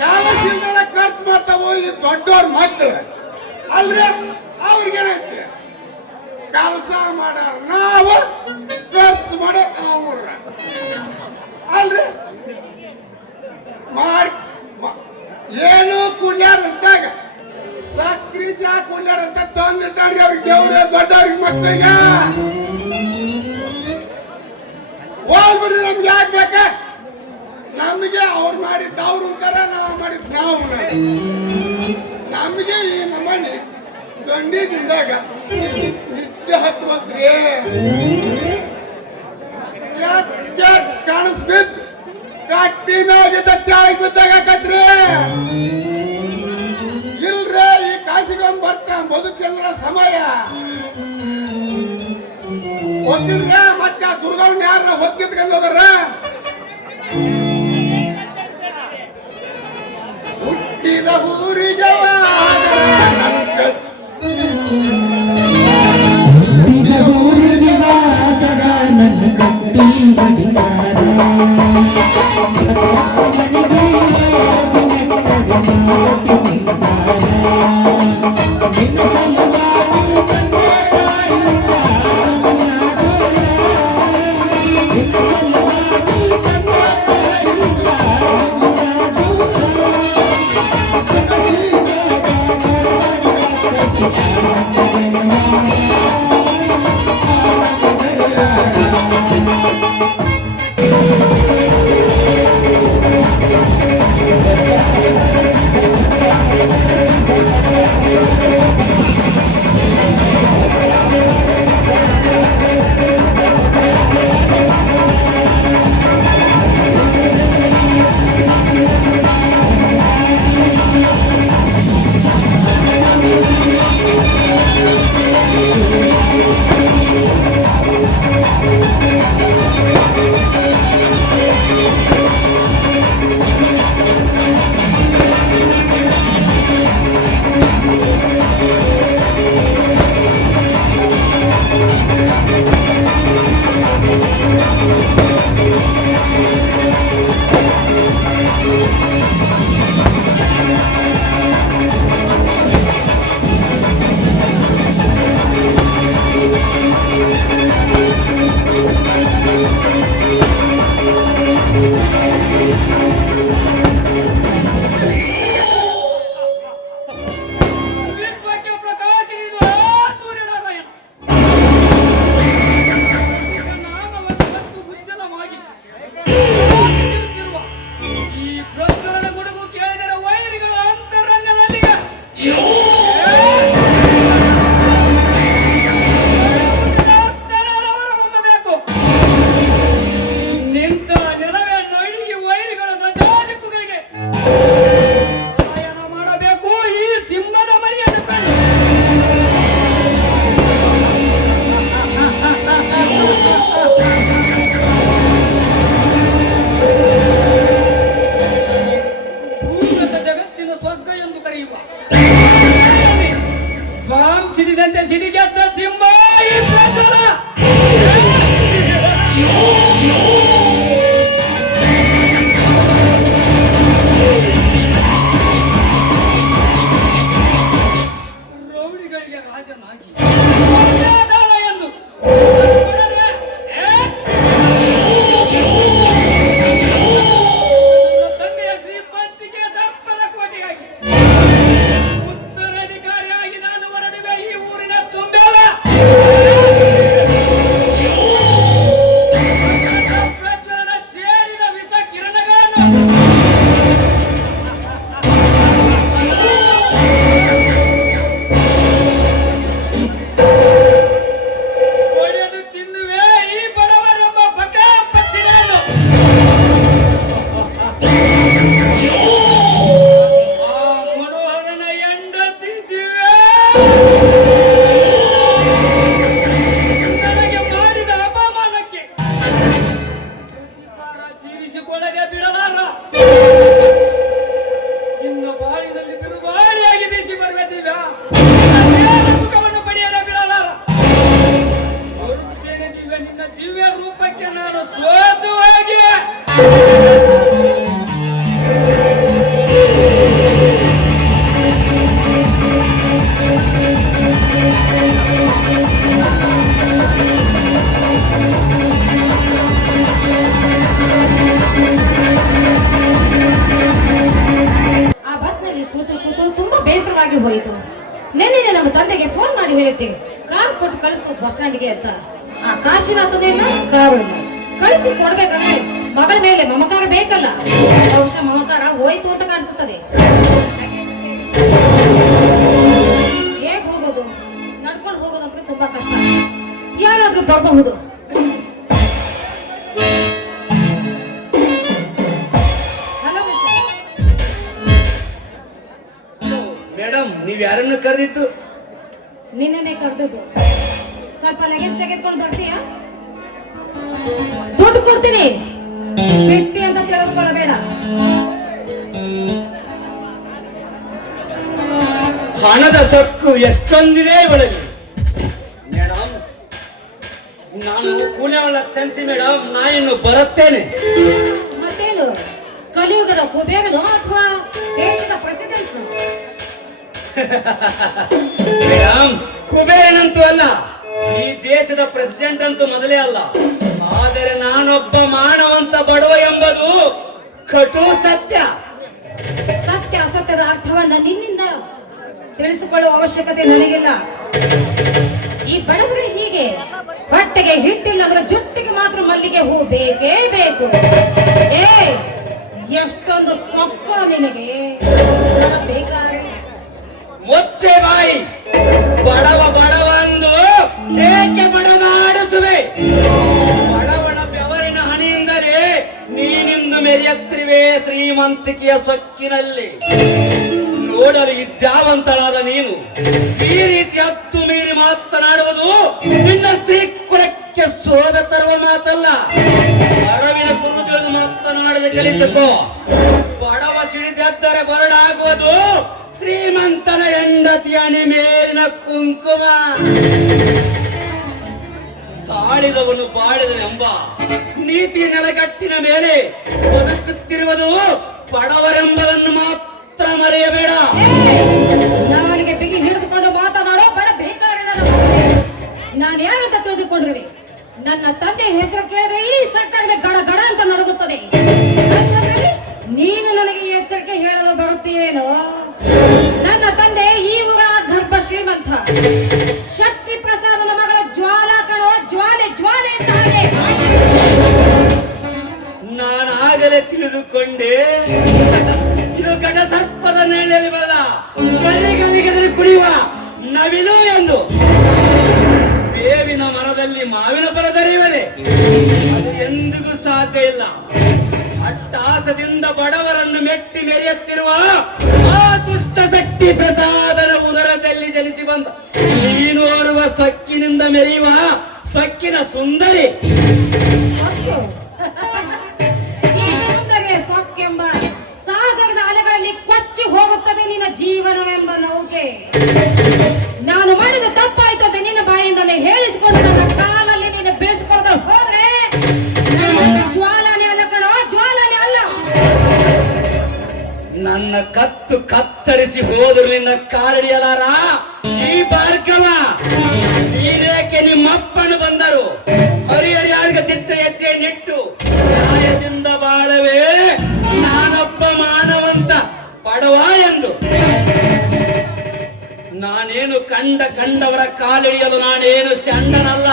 ಕೆಲಸ ಖರ್ಚು ಮಾಡ್ತಾವ ಈ ದೊಡ್ಡವ್ರ ಮಕ್ಕಳು ಅಲ್ರಿ. ಅವ್ರಿಗೇನೈತಿ ಕೆಲಸ ಮಾಡಾರ ನಾವು ಖರ್ಚು ಮಾಡಕ್ ಅವ್ರ ಅಲ್ರಿ. ಏನು ಕುಲ್ಯಾರ ಅಂತಾಗ ಸಕ್ರಿ ಚಾ ಕುಲ್ಯಾರ ಅಂತ ತಂದಿಟ್ಟಾರ್ರಿ ಅವ್ರಿಗೆ ದೇವ್ರ ದೊಡ್ಡವ್ರಿಗೆ ಮಕ್ಕಳಿಗೆ. ಹೋಗ್ಬಿಡ್ರಿ, ನಮ್ಗೆ ಯಾಕೆ ಬೇಕ? ನಮಗೆ ಅವ್ರು ಮಾಡಿದ್ದ ಅವ್ರು ಅಂತಾರ, ನಾವು ಮಾಡಿದ್ ನಾವು. ನಮಗೆ ಈ ನಮ್ಮನೆ ದಂಡಿದಿಂದಾಗ ನಿತ್ಯ ಹತ್ತುವಂತ್ರಿ ಕ್ಯಾಟ್ ಕಾಣಿಸ್ಬಿದ್ದು ಕಟ್ಟಿ ಮ್ಯಾಗಿದ್ದ ತ್ಯಾಳಿಗೆ ಬಿದ್ದಾಗತ್ರಿ ಇಲ್ರೇ ಈ ಕಾಸಿಗೊಂದು ಬರ್ತಾ ಮಧುಚಂದ್ರ ಸಮಯ ಹೋಗಿಲ್ರೇ ಮತ್ತೆ ಆ ದುರ್ಗವ್ನ ಯಾರ ಹೊತ್ತಿಟ್ಕೊಂಡು ಹೋದ್ರ ಹುಟ್ಟಿದ ಊರಿಗೆ ಸಿಡಿದಂತೆ ಸಿಡಿಗೆದ್ದ ಸಿಂಹ ಈ ಪ್ರಚುರ ರೌಡಿಗಳಿಗೆ ರಾಜನಾಗಿ ಎಂದು ನನ್ನ ತಂದೆಯ ಶ್ರೀಮಂತಿಕೆ ದರ್ಪದ ಕೋಟೆಯಾಗಿ ಉತ್ತರಾಧಿಕಾರಿಯಾಗಿ ನಾನು ಹೊರಡುವೆ ಈ ಊರಿನ ತುಂಬೆಲ್ಲ ಪ್ರಜ್ವಲನ ಸೇರಿದ ವಿಷ ಕಿರಣಗಳನ್ನು ಒಡೆದು ತಿನ್ನುವೆ ಈ ಬಡವರೆಂಬ ಬಕ ಪಕ್ಷಿಗಳನ್ನು ಆ ಮನೋಹರನ ಹೆಂಡತಿ ದಿವ್ಯಾ ನನಗೆ ಮಾಡಿದ ಅಪಮಾನಕ್ಕೆ ಪ್ರತೀಕಾರ ತೀರಿಸಿಕೊಳ್ಳದೆ ಬಿಡಲಾರ ನಿನ್ನ ಬಾಳಿನಲ್ಲಿ ಬಿರುಗಾಳಿಯಾಗಿ ಬೀಸಿ ಬರುವೆ ದಿವ್ಯಾ ನಿನ್ನ ಸುಖವನ್ನು ಪಡೆಯದೆ ಬಿಡಲಾರ ಬರುತ್ತೇನೆ ದಿವ್ಯ ನಿನ್ನ ದಿವ್ಯ ರೂಪಕ್ಕೆ ನಾನು ಸೋತು ಹೋಗಿ ಆ ಬಸ್ನಲ್ಲಿ ಕೂತು ಕೂತು ತುಂಬಾ ಬೇಸರವಾಗಿ ಹೋಯಿತು. ನಿನ್ನೆ ನಮ್ಮ ತಂದೆಗೆ ಫೋನ್ ಮಾಡಿ ಹೇಳಿದ್ದೆ ಕಾರ್ ಕೊಟ್ಟು ಕಳಿಸು ಬಸ್ ಸ್ಟ್ಯಾಂಡ್ಗೆ ಅಂತ. ಆ ಕಾಶಿನಾಥನೇ ಇಲ್ಲ, ಕಾರು ಇಲ್ಲ. ಕಳಿಸಿ ಕೊಡ್ಬೇಕಂದ್ರೆ ಮಗಳ ಮೇಲೆ ಮಮಕಾರ ಬೇಕಲ್ಲ. ಬಹುಶಃ ಮಮಕಾರ ಹೋಯ್ತು ಅಂತ ಕಾಣಿಸುತ್ತದೆ. ಹೇಗ್ ಹೋಗೋದು ನಡ್ಕೊಂಡು ಹೋಗೋದಂದ್ರೆ ತುಂಬಾ ಕಷ್ಟ. ಯಾರಾದ್ರೂ ಬರಬಹುದು. ಹಲೋ ಮೇಡಮ್, ನೀವ್ ಯಾರನ್ನು ಕರೆದಿತ್ತು? ನಿನ್ನೆ ಕರೆದದ್ದು. ಸ್ವಲ್ಪ ಲಗೇಜ್ ತೆಗೆದುಕೊಂಡು ಬರ್ತೀಯಾ? ದುಡ್ಡು ಕೊಡ್ತೀನಿ, ಬಿಟ್ಟಿ ಅಂತ ತಿಳಿದುಕೊಳ್ಳಬೇಡ. ಹಣದ ಸೊಕ್ಕು ಎಷ್ಟೊಂದಿದೆ ಇವಳಲ್ಲಿ. ಮೇಡಮ್, ನಾನು ಕೂಲಿಯವಳ ಸೆನ್ಸಿ ಮೇಡಮ್, ನಾನಿನ್ನು ಬರುತ್ತೇನೆ. ಮತ್ತೇನು, ಕಲಿಯುಗದ ಕುಬೇರನು ಅಥವಾ ದೇಶದ ಪ್ರೆಸಿಡೆಂಟ್? ಮೇಡಮ್, ಕುಬೇರನಂತೂ ಅಲ್ಲ, ಈ ದೇಶದ ಪ್ರೆಸಿಡೆಂಟ್ ಅಂತೂ ಮೊದಲೇ ಅಲ್ಲ. ಆದರೆ ನಾನೊಬ್ಬ ಮಾನವಂತ ಬಡವ ಎಂಬುದು ಕಟು ಸತ್ಯ. ಸತ್ಯ ಅಸತ್ಯದ ಅರ್ಥವನ್ನ ನಿನ್ನಿಂದ ತಿಳಿಸಿಕೊಳ್ಳುವ ಅವಶ್ಯಕತೆ ನನಗಿಲ್ಲ. ಈ ಬಡವರಿಗೆ ಹೀಗೆ ಹೊಟ್ಟೆಗೆ ಹಿಟ್ಟಿಲ್ಲ ಅಂದ್ರೆ ಜುಟ್ಟಿಗೆ ಮಾತ್ರ ಮಲ್ಲಿಗೆ ಹೂ ಬೇಕೇ ಬೇಕು. ಏ, ಎಷ್ಟೊಂದು ಸೊಕ್ಕ ನಿನಗೆ ಬೇಕಾರೆ. ಮುಚ್ಚೆ ಬಾಯಿ, ಬಡವ ಬಡವ ಅಂದು ಏಕೆ ಬಡದಾಡಿಸುವೆ? ಬಡವನ ಬೆವರಿನ ಹಣಿಯಿಂದಲೇ ನೀನಿಂದು ಮೆರೆಯುತ್ತಿರುವೆ ಶ್ರೀಮಂತಿಕೆಯ ಸೊಕ್ಕಿನಲ್ಲಿ. ನೋಡಲು ವಿದ್ಯಾವಂತಳಾದ ನೀನು ಈ ರೀತಿ ಹತ್ತು ಮೀರಿ ಮಾತನಾಡುವುದು ನಿನ್ನ ಸ್ತ್ರೀ ಕುಲಕ್ಕೆ ಶೋಭೆ ತರುವ ಮಾತಲ್ಲ. ಅರವಿನ ಕುರು ತಿಳಿದು ಮಾತನಾಡಲು ಕಲಿತುಕೋ. ಬಡವ ಸಿಡಿದೆದ್ದರೆ ಬರಡಾಗುವುದು ಶ್ರೀಮಂತನ ಹೆಂಡತಿಯ ಮೇಲಿನ ಕುಂಕುಮ. ತಾಳಿದವನು ಬಾಳಿದನೆಂಬ ನೀತಿ ನೆಲಗಟ್ಟಿನ ಮೇಲೆ ಬದುಕುತ್ತಿರುವುದು ಬಡವರೆಂಬುದನ್ನು ಮಾತ್ರ ಮರೆಯಬೇಡ. ನನಗೆ ಬಿಗಿ ಹಿಡಿದುಕೊಂಡು ಮಾತನಾಡೋ ಬಡ ಬೇಕಾರೆ. ನಾನು ಯಾರಂತ ತಿಳಿದುಕೊಂಡಿರುವೆ? ನನ್ನ ತಂದೆ ಹೆಸರು ಕೇಳಿದ್ರೆ ಈ ಸರ್ಕಾರದ ಗಡ ಗಡ ಅಂತ ನಡುಗುತ್ತದೆ. ಅಂತಂದ್ರೆ ನೀನು ನನಗೆ ಎಚ್ಚರಿಕೆ ಹೇಳಲು ಬರುತ್ತೀಯೇನೋ? ನನ್ನ ತಂದೆ ಈ ಊರ ಗರ್ಭ ಶ್ರೀಮಂತ ಶಕ್ತಿ ಪ್ರಸಾದನ ಮಗಳ ಜ್ವಾಲಾ ಕಣೋ, ಜ್ವಾಲೆ ಜ್ವಾಲೆ ಅಂತ. ಹಾಗೆ ನಾನಾಗಲೇ ತಿಳಿದುಕೊಂಡೆ ಇದು ಘಟ ಸರ್ಪದ ನೆಲೆಯಲ್ಲಿ ಬಲ್ಲ ಗಲಿಗಲಿಗೆದಲ್ಲಿ ಕುಡಿಯುವ ನವಿಲು ಎಂದು. ಬೇವಿನ ಮರದಲ್ಲಿ ಮಾವಿನ ಫಲ ದೊರೆಯುವುದೇ? ಅದು ಎಂದಿಗೂ ಸಾಧ್ಯ ಇಲ್ಲ. ಅಟ್ಟಾಸದಿಂದ ಬಡವರನ್ನು ಮೆಟ್ಟಿ ಮೆರೆಯುತ್ತಿರುವ ಆ ದುಷ್ಟ ಶಕ್ತಿ ಪ್ರಸಾದನ ಉದರದಲ್ಲಿ ಜನಿಸಿ ಬಂದ ನೀನೋರುವ ಸೊಕ್ಕಿನಿಂದ ಮೆರೆಯುವ ಸೊಕ್ಕಿನ ಸುಂದರಿ. ಸೊಕ್ಕು ಈ ಸುಂದರಿಯ ಸೊಕ್ಕೆಂಬ ಸಾಗರದ ಅಲೆಗಳಲ್ಲಿ ಕೊಚ್ಚಿ ಹೋಗುತ್ತದೆ ನಿನ್ನ ಜೀವನವೆಂಬ ನೌಕೆ. ನಾನು ಮಾಡಿದ ತಪ್ಪಾಯ್ತು ಅಂತ ನಿನ್ನ ಬಾಯಿಂದಲೇ ಹೇಳಿಸಿಕೊಂಡು ನನ್ನ ಕಾಲಲ್ಲಿ ನೀನು ಬೀಳಿಸಿಕೊಳ್ಳದೆ ಹೋದ್ರೆ ಜ್ವಾಲಾನೆ ಅಲ್ಲ ಕಣೋ, ಜ್ವಾಲಾನೆ ಅಲ್ಲ. ನನ್ನ ಕತ್ತು ಕತ್ತರಿಸಿ ಹೋದ್ರು ನಿನ್ನ ಕಾಲಡಿಯಲಾರ ಈ ಭಾರ್ಗವ. ನೀನೇಕೆ ನಿಮ್ಮಪ್ಪನು ಬಂದರು ಹರಿಹರಿಯಾರಿಗೆ ದಿಟ್ಟ ಹೆಜ್ಜೆ ನಿಟ್ಟು ನ್ಯಾಯದಿಂದ ಬಾಳವೇ ನಾನೊಬ್ಬ ಮಾನವಂತ ಬಡವ ಎಂದು. ನಾನೇನು ಕಂಡವರ ಕಾಲಿಡಿಯಲು ನಾನೇನು ಷಂಡನಲ್ಲ.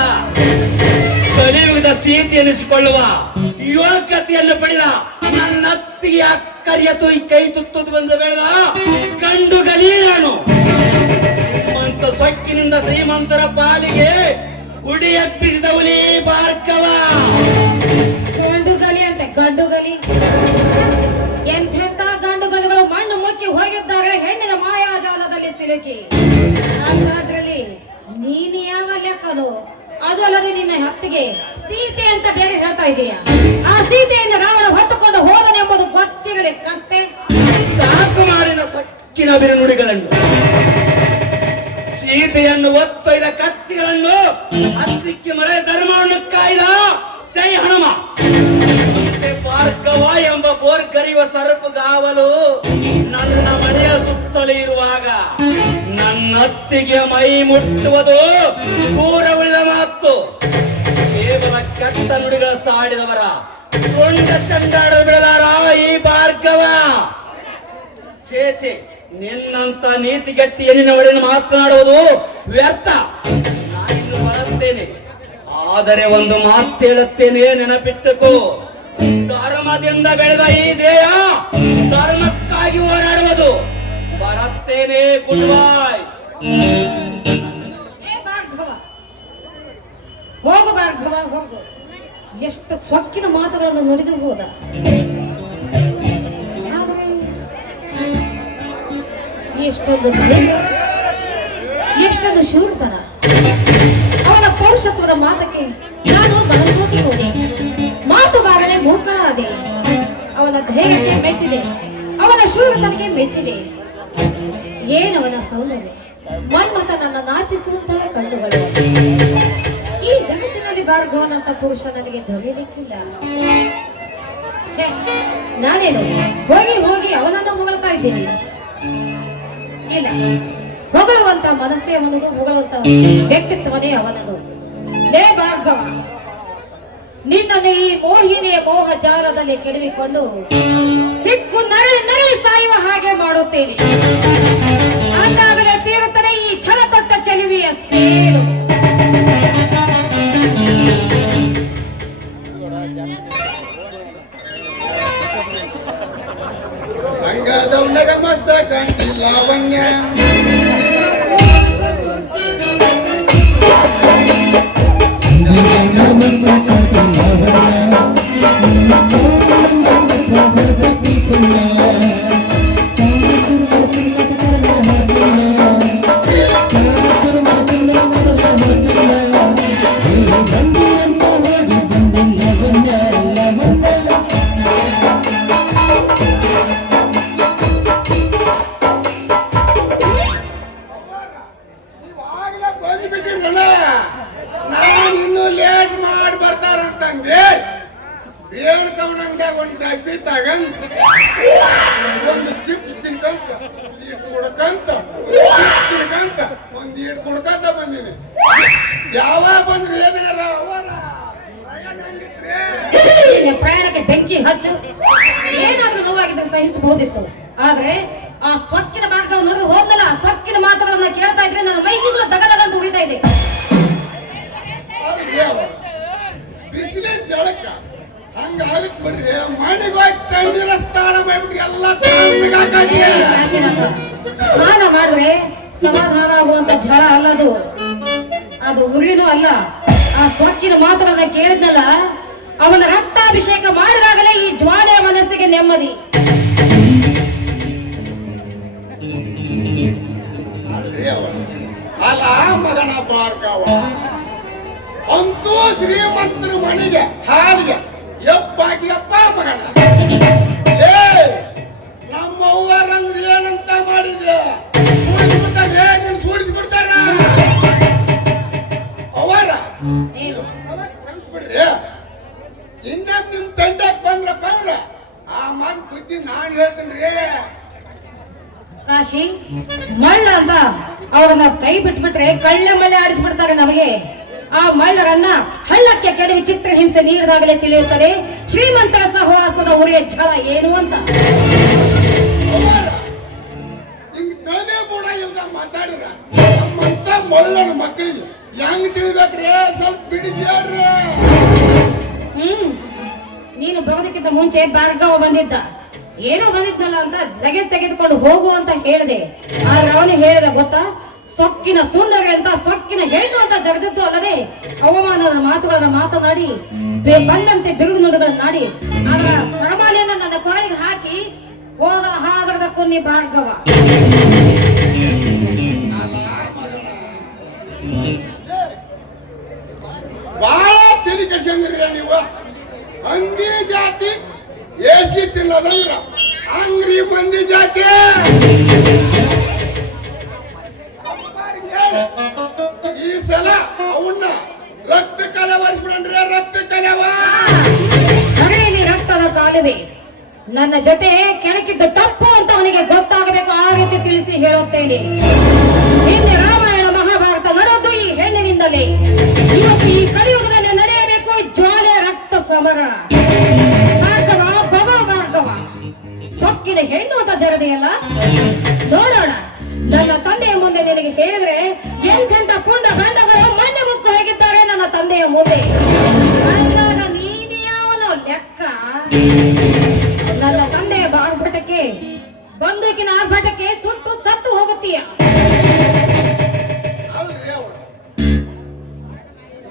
ಕಲಿಯುಗದ ಸ್ಥಿತಿ ಎನಿಸಿಕೊಳ್ಳುವ ಯೋಗ್ಯತೆಯನ್ನು ಪಡೆದ ನನ್ನ ಅತ್ತಿಗೆ ಅಕ್ಕರಿಯ ಕೈ ತುತ್ತುದು ಬಂದ ಬೆಳೆದ ಕಂಡು ಗಲಿ ನಾನು. ನಿಮ್ಮಂತ ಸೊಕ್ಕಿನಿಂದ ಶ್ರೀಮಂತರ ಪಾಲಿಗೆ ಹುಡಿ ಎಬ್ಬಿಸಿದ ಹುಲಿ ಭಾರ್ಗವ. ಗಂಡುಗಲಿ ಅಂತೆ, ಗಂಡುಗಲಿ. ಎಂಥೆಂಥ ಗಂಡುಗಲಿಗಳು ಮಣ್ಣು ಮುಕ್ಕಿ ಹೋಗಿದ್ದಾರೆ ಹೆಣ್ಣಿನ ಮಾಯಾಜಾಲದಲ್ಲಿ ಸಿಲುಕಿ. ಅಂತದ್ರಲ್ಲಿ ನೀನು ಯಾವ ಲೆಕ್ಕಲು? ಅದು ಅಲ್ಲದೆ ನಿನ್ನ ಹತ್ತಿಗೆ ಸೀತೆ ಅಂತ ಬೇರೆ ಹೇಳ್ತಾ ಇದೀಯ. ಆ ಸೀತೆಯನ್ನು ರಾವಣ ಹೊತ್ತುಕೊಂಡು ಹೋದನೆಂಬುದು ಗೊತ್ತಿರಲಿ ಕತ್ತೆ. ಸಾಕು ಮಾಡಿನ ಸೊಕ್ಕಿನ ಬಿರುನುಡಿಗಳನ್ನು, ಸೀತೆಯನ್ನು ಒತ್ತೊಯ್ದ ಕತ್ತಿಗಳನ್ನು, ಹತ್ತಿಕ್ಕೆ ಮರೆ ಧರ್ಮವನ್ನು ಕಾಯ್ದ ಜೈ ಹನುಮ. ಭಾರ್ಗವ ಎಂಬ ಬೋರ್ಗರಿಯುವ ಸರ್ಪಗಾವಲು ನನ್ನ ಮನೆಯ ಸುತ್ತಲೂ ಇರುವಾಗ ನನ್ನ ಅತ್ತಿಗೆ ಮೈ ಮುಟ್ಟುವುದು ದೂರ ಉಳಿದ ಮಾತು. ಕೇವಲ ಕೆಟ್ಟ ನುಡಿಗಳ ಸಾಡಿದವರ ಕೊಂಡ ಚಂಡಾಡಲು ಬಿಡಲಾರ ಈ ಭಾರ್ಗವ. ಛೇ, ನಿನ್ನಂತ ನೀತಿಗೆಟ್ಟಿ ಹೆಣ್ಣಿನ ಒಡೆಯನ್ನು ಮಾತನಾಡುವುದು ವ್ಯರ್ಥ. ನಾನಿನ್ನು ಬರುತ್ತೇನೆ. ಆದರೆ ಒಂದು ಮಾತು ಹೇಳುತ್ತೇನೆ, ನೆನಪಿಟ್ಟುಕೋ. ಧರ್ಮದಿಂದ ಬೆಳೆದ ಈ ದೇಹ ಧರ್ಮಕ್ಕಾಗಿ ಹೋರಾಡುವುದು. ಬರುತ್ತೇನೆ. ಗುಡ್ ಬಾಯ್. ಏ ಹೋಗು ಭಾರ್ಗವ ಹೋಗು. ಎಷ್ಟು ಸೊಕ್ಕಿನ ಮಾತುಗಳನ್ನು ನುಡಿದು ಹೋದ. ಆದರೆ ಎಷ್ಟೊಂದು ಧೈರ್ಯ, ಎಷ್ಟೊಂದು ಶೂರ್ತನ. ಅವನ ಪೌರುಷತ್ವದ ಮಾತಕ್ಕೆ ನಾನು ಮನಸೋತಿ ಹೋದೆ. ಮಾತು ಬಾರಲೆ ಮೂಕಳಾದೆ. ಅವನ ಧೈರ್ಯಕ್ಕೆ ಮೆಚ್ಚಿದೆ, ಅವನ ಶೂರತನಿಗೆ ಮೆಚ್ಚಿದೆ. ಏನವನ ಸೌಂದರ್ಯ, ಮನ್ಮತ ನನ್ನ ನಾಚಿಸುವಂತಹ ಕಣ್ಣುಗಳು. ಈ ಜಗತ್ತಿನಲ್ಲಿ ಭಾರ್ಗವನಂತ ಪುರುಷ ನನಗೆ ದೊರೆಯಲಿಕ್ಕಿಲ್ಲ. ಛೇ, ನಾನೇನು ಹೋಗಿ ಹೋಗಿ ಅವನನ್ನು ಹೊಗಳ್ತಾ ಇದ್ದೀನಿ? ಇಲ್ಲ, ಹೊಗಳುವಂತ ಮನಸ್ಸೇ ಅವನದು, ಹೊಗಳುವಂತ ವ್ಯಕ್ತಿತ್ವನೇ ಅವನದು. ಲೇ ಭಾರ್ಗವ, ನಿನ್ನನ್ನು ಈ ಮೋಹಿನಿಯ ಮೋಹ ಜಾಲದಲ್ಲಿ ಕೆಡವಿಕೊಂಡು ಸಿಕ್ಕು ನರಳಿ ನರಳಿ ಸಾಯುವ ಹಾಗೆ ಮಾಡುತ್ತೇನೆ. ಅಂದಾಗಲೇ ತೀರುತ್ತದೆ ಈ ಛಲ ತೊಟ್ಟ ಚೆಲುವೆಯ ಸೇಡು. ಹಂಗಾದವನಾಗ ಮಸ್ತ ಕಾಣ್ತಿಲ್ಲ ಲಾವಣ್ಯ. ನೀವಾಗಲೇ ಬಂದ್ಬಿಟ್ಟಿರಲ್ಲ, ನಾನು ಇನ್ನೂ ಲೇಟ್ ಮಾಡಿ ಬರ್ತಾರಂತಂದೆ. ರೇಣುಕವನ ಅಂಗಡಿಯಾಗ ಒಂದು ಡಬ್ಬಿ ತಗಂದ್ ಒಂದು ಚಿಪ್ಸ್ ತಿನ್ಕಂತ ಈಟ್ ಕುಡ್ಕಂತ ತಿನ್ಕಂತ ಒಂದ್ ಈಟ್ ಕುಡ್ಕಂತ ಬಂದೀನಿ. ಯಾವಾಗ ಬಂದ್ರಿ ಏನಾರ ಅವರ ನಿನ್ನ ಪ್ರಯಾಣಕ್ಕೆ ಬೆಂಕಿ ಹಚ್ಚು. ಏನಾದ್ರೂ ನೋವಾಗಿದ್ರೆ ಸಹಿಸಬಹುದಿತ್ತು. ಆದ್ರೆ ಆ ಸ್ವಕ್ಕಿನ ಮಾರ್ಗವನ್ನು ನೋಡಿದು ಹೋದ್ನಲ್ಲ, ಸ್ವಕ್ಕಿನ ಮಾತುಗಳನ್ನ ಕೇಳ್ತಾ ಇದ್ರೆ ನನ್ನ ಮೈ ಈಗಲೂ ದಗದಗಂತ ಉಳಿತಾ ಇದೆ. ಬಿಸಿಲಿನ ಜಳಕ ಹಂಗಾಗತ್ ಬಿಡ್ರಿ. ಮನೆಗೆ ಹೋಗಿ ತಂಡಿರ ಸ್ನಾನ ಮಾಡ್ಬಿಟ್ರಿ ಎಲ್ಲ ಕಾಶಿನಾಥ, ಸ್ನಾನ ಮಾಡಿದ್ರೆ ಸಮಾಧಾನ ಆಗುವಂತ ಝಳ ಅಲ್ಲದು, ಅದು ಉರಿನೂ ಅಲ್ಲ. ಆ ಸ್ವಕ್ಕಿನ ಮಾತುಗಳನ್ನ ಕೇಳಿದ್ನಲ್ಲ, ಅವನ ರಕ್ತಾಭಿಷೇಕ ಮಾಡಿದಾಗಲೇ ಈ ಜ್ವಾಲೆಯ ಮನಸ್ಸಿಗೆ ನೆಮ್ಮದಿ. ಅಲ್ಲ ಮಗನ ಭಾರ್ಗವ, ಅಂತೂ ಶ್ರೀಮಂತರ ಮನೆಗೆ ಹಾಲಿಗೆ ಎಪ್ಪಾಕಿಯಪ್ಪ ಮಗನ. ಏ ನಮ್ಮ ಅವ್ವರಂದ್ರೆ ಏನಂತ ಮಾಡಿದೆ? ಸೂಡಿಸ್ಬಿಡ್ತಾರೆ, ನೀನು ಸೂಡಿಸ್ಬಿಡ್ತಾರ ಅವರ ಕಲಿಸ್ಬಿಡ್ರಿ. ಇನ್ನ ನಿಮ್ ತಂಡಕ್ ಬಂದ್ರಪ್ಪ ಅಂದ್ರ ಆ ಮಗ ಬುದ್ಧಿ ನಾನ್ ಹೇಳ್ತೇನ್ರಿ. ಕಾಶಿ, ಮಳ್ಳ ಅಂತ ಅವ್ರನ್ನ ಕೈ ಬಿಟ್ಬಿಟ್ರೆ ಕಳ್ಳೆ ಮಳ್ಳೆ ಆಡಿಸ್ಬಿಡ್ತಾರೆ ನಮಗೆ. ಆ ಮಳ್ಳರನ್ನ ಹಳ್ಳಕ್ಕೆ ಕೆಡವಿ ಚಿತ್ರ ಹಿಂಸೆ ನೀಡಿದಾಗಲೇ ತಿಳಿಯುತ್ತದೆ ಶ್ರೀಮಂತರ ಸಹವಾಸದ ಉರಿಯ ಛಲ ಏನು ಅಂತ. ಹಿಂಗ್ ತಲೆ ಕೂಡ ಇಲ್ದ ಮಾತಾಡ್ರ ನಮ್ಮಂತ ಮಳ್ಳನ ಮಕ್ಕಳಿಗೆ ಹೆಂಗ್ ತಿಳಿಬೇಕ್ರಿ? ಸ್ವಲ್ಪ ಬಿಡಿಸಿ ಹೇಳ್ರಿ. ನೀನು ಬರೋದಕ್ಕಿಂತ ಮುಂಚೆ ಭಾರ್ಗವ ಬಂದಿದ್ದ. ಏನೋ ಬಂದಿದ್ನಲ್ಲ ಅಂತ ಲಗೇಜ್ ತೆಗೆದುಕೊಂಡು ಹೋಗು ಅಂತ ಹೇಳಿದೆ. ಆದ್ರೆ ಅವನು ಹೇಳಿದ ಗೊತ್ತಾ, ಸೊಕ್ಕಿನ ಸುಂದರಿ ಅಂತ, ಸೊಕ್ಕಿನ ಹೆಣ್ಣು ಅಂತ ಜಗದಿದ್ದು ಅಲ್ಲದೆ ಅವಮಾನದ ಮಾತುಗಳನ್ನ ಮಾತನಾಡಿ ಬಂದಂತೆ ಬಿರುಕು ನುಡಿಗಳನ್ನಾಡಿ ಅದರ ಸರಮಾಲೆಯನ್ನ ನನ್ನ ಕೊರೆಗೆ ಹಾಕಿ ಹೋದ ಹಾಗರದ ಕೊನ್ನಿ ಭಾರ್ಗವ. ಬಾಳ ತಿಳಿ ಕಳ್ಸಂದ್ರಿ ನೀವು. ಹಂದಿ ಜಾತಿ ಏಸಿ ತಿನ್ನೋದಂದ್ರ ಅಂಗ್ರಿ ಮಂದಿ ಜಾತಿ. ಈ ಸಲ ಅವನ್ನ ರಕ್ತ ಕಲೆ ಒರೆಸ್ಬಿಡ್ರಿ. ರಕ್ತ ಕಲೆವ ಹರೆಯಲ್ಲಿ ರಕ್ತದ ಕಾಲುವೆ. ನನ್ನ ಜೊತೆ ಕೆಣಕಿದ್ದು ತಪ್ಪು ಅಂತ ಅವನಿಗೆ ಗೊತ್ತಾಗಬೇಕು. ಆ ರೀತಿ ತಿಳಿಸಿ ಹೇಳುತ್ತೇನೆ. ಹಿಂದೆ ರಾಮಾಯಣ ಮಹಾಭಾರತ ನಡೆದು ಈ ಹೆಣ್ಣಿನಿಂದಲೇ. ಇವತ್ತು ಈ ಕಲಿಯುಗದಲ್ಲಿ ನಡೆಯಬೇಕು ಜ್ವಾಲೆ ರಕ್ತ ಸಮರ. ಭಾರ್ಗವ, ಬಗಳು ಭಾರ್ಗವ, ಸೊಕ್ಕಿನ ಹೆಣ್ಣು ಅಂತ ಜರದೆಯಲ್ಲ, ನೋಡೋಣ. ನನ್ನ ತಂದೆಯ ಮುಂದೆ ನಿನಗೆ ಹೇಳಿದ್ರೆ ಎಂತೆಂತ ಪುಂಡ ಗಂಡಗಳು ಮಣ್ಣೆ ಮುಕ್ಕು ಹೋಗಿದ್ದಾರೆ ನನ್ನ ತಂದೆಯ ಮುಂದೆ. ಅಂದಾಗ ನೀನೇ ಅವನ ಲೆಕ್ಕ. ನನ್ನ ತಂದೆಯ ಆರ್ಭಟಕ್ಕೆ, ಬಂದೂಕಿನ ಆರ್ಭಟಕ್ಕೆ ಸುಟ್ಟು ಸತ್ತು ಹೋಗುತ್ತೀಯ. ಅಲ್ರಿ ಅವನು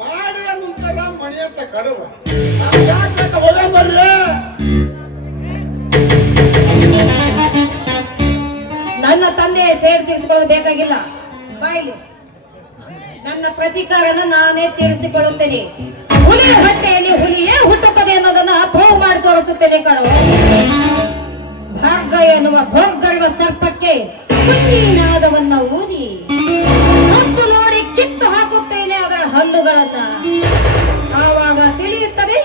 ಮಾಡಿದ ಅಂತ ಕಡುವ ನಾವು ಯಾಕೆ ಹೋಗಂಬರ್ರಿ. ನನ್ನ ತಂದೆ ಸೇಡು ತೀರಿಸಿಕೊಳ್ಳೋದು ಬೇಕಾಗಿಲ್ಲ. ಬಾಯಿಲಿ ನನ್ನ ಪ್ರತೀಕಾರನ ನಾನೇ ತೀರಿಸಿಕೊಳ್ಳುತ್ತೇನೆ. ಹುಲಿಯ ಹೊಟ್ಟೆಯಲ್ಲಿ ಹುಲಿಯೇ ಹುಟ್ಟುತ್ತದೆ ಅನ್ನೋದನ್ನ ಪ್ರೂವ್ ಮಾಡಿ ತೋರಿಸುತ್ತೇನೆ ಕಣೋ. ಭಾರ್ಗ ಎನ್ನುವ ಭೋರ್ಗರ್ವ ಸರ್ಪಕ್ಕೆ ನಾದವನ್ನ ಊದಿ ಹೊತ್ತು ನೋಡಿ ಕಿತ್ತು ಹಾಕುತ್ತೇನೆ ಅದರ ಹಲ್ಲುಗಳನ್ನ. ಆವಾಗ ತಿಳಿಯುತ್ತದೆ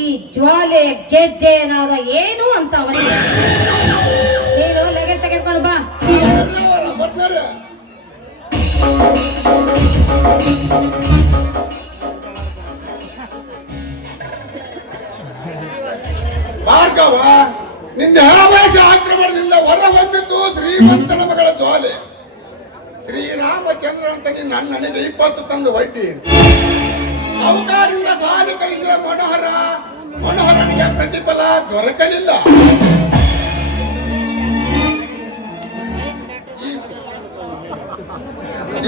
ಈ ಜ್ವಾಲೆ ಗೆಜ್ಜೆ ನಾದ ಏನು ಅಂತ ಅವನಿಗೆ. ನೀನು ಲಗೆ ತೆಗೆದುಕೊಂಡು ಬಾ. ಬರ್ತಾರೆ ಭಾರ್ಗವ, ನಿನ್ನ ಆವೇಶ ಆಕ್ರಮಣದಿಂದ ಹೊರಹೊಮ್ಮಿತು ಶ್ರೀಮಂತನ ಮಗಳ ಜ್ವಾಲೆ. ಶ್ರೀರಾಮಚಂದ್ರ ಅಂತ ನಿನ್ನ ಅಣ್ಣನಿಗೆ 20 ತಂದು ಒಡ್ಡಿ ಅವಕಾರದಿಂದ ಸಾಲಿ ಕಳಿಸಿದ ಮನೋಹರನಿಗೆ ಪ್ರತಿಫಲ ದೊರಕಲಿಲ್ಲ.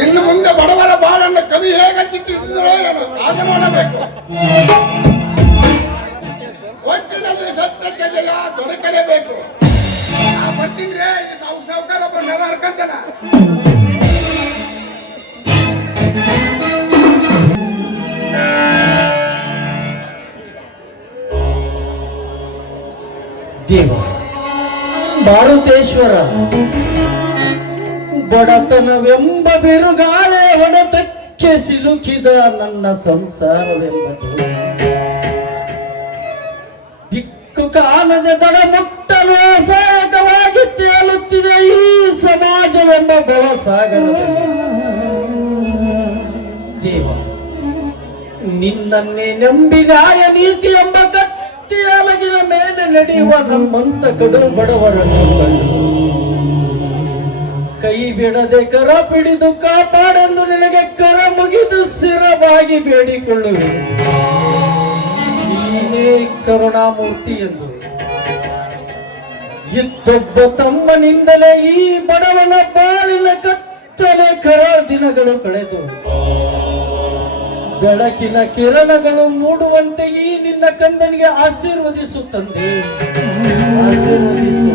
ಇನ್ನು ಮುಂದೆ ಬಡವರ ಬಾಳನ್ನು ಕವಿ ಹೇಗೆ ಚಿತ್ರಿಸಿದರೋ ಏನೋ ಕಾದು ಮಾಡಬೇಕು. ಒಟ್ಟಿನಲ್ಲಿ ಸತ್ಯಕ್ಕೆ ಜಯ ದೊರಕಲೇಬೇಕು. ಆ ಬರ್ತೀನಿ ಈ ಸಾವುಕಾರ ಒಬ್ಬ ನೆಲ ಹರ್ಕಂತಾನ. ದೇವ ಮಾರುತೇಶ್ವರ, ಬಡತನವೆಂಬ ಬಿರುಗಾಳೆ ಹೊಡೆತಕ್ಕೆ ಸಿಲುಕಿದ ನನ್ನ ಸಂಸಾರವೆಂಬುದು ದಿಕ್ಕು ಕಾಲದ ದಡ ಮುಟ್ಟಲು ಅಸಹಾಯಕವಾಗಿ ತೇಲುತ್ತಿದೆ ಈ ಸಮಾಜವೆಂಬ ಭವಸಾಗರದಲ್ಲಿ. ದೇವ, ನಿನ್ನನ್ನೇ ನಂಬಿ ನ್ಯಾಯ ನೀತಿ ಎಂಬ ಕತ್ತಿಯ ಅಲಗಿನ ಮೇಲೆ ನಡೆಯುವ ನಮ್ಮಂತ ಕಡು ಬಡವರನ್ನು ಕಂಡು ಕೈ ಬಿಡದೆ ಕರ ಪಿಡಿದು ಕಾಪಾಡೆಂದು ನಿನಗೆ ಕರ ಮುಗಿದು ಸ್ಥಿರವಾಗಿ ಬೇಡಿಕೊಳ್ಳುವೆ. ನೀನೇ ಕರುಣಾಮೂರ್ತಿ ಎಂದು ಇದ್ದೊಬ್ಬ ತಮ್ಮನಿಂದಲೇ ಈ ಬಡವನ ಬಾಳಿನ ಕತ್ತಲೆ ಕರ ದಿನಗಳು ಕಳೆದು ಬೆಳಕಿನ ಕಿರಣಗಳು ಮೂಡುವಂತೆ ಈ ನಿನ್ನ ಕಂದನಿಗೆ ಆಶೀರ್ವದಿಸು ತಂದೆ, ಆಶೀರ್ವದಿಸು.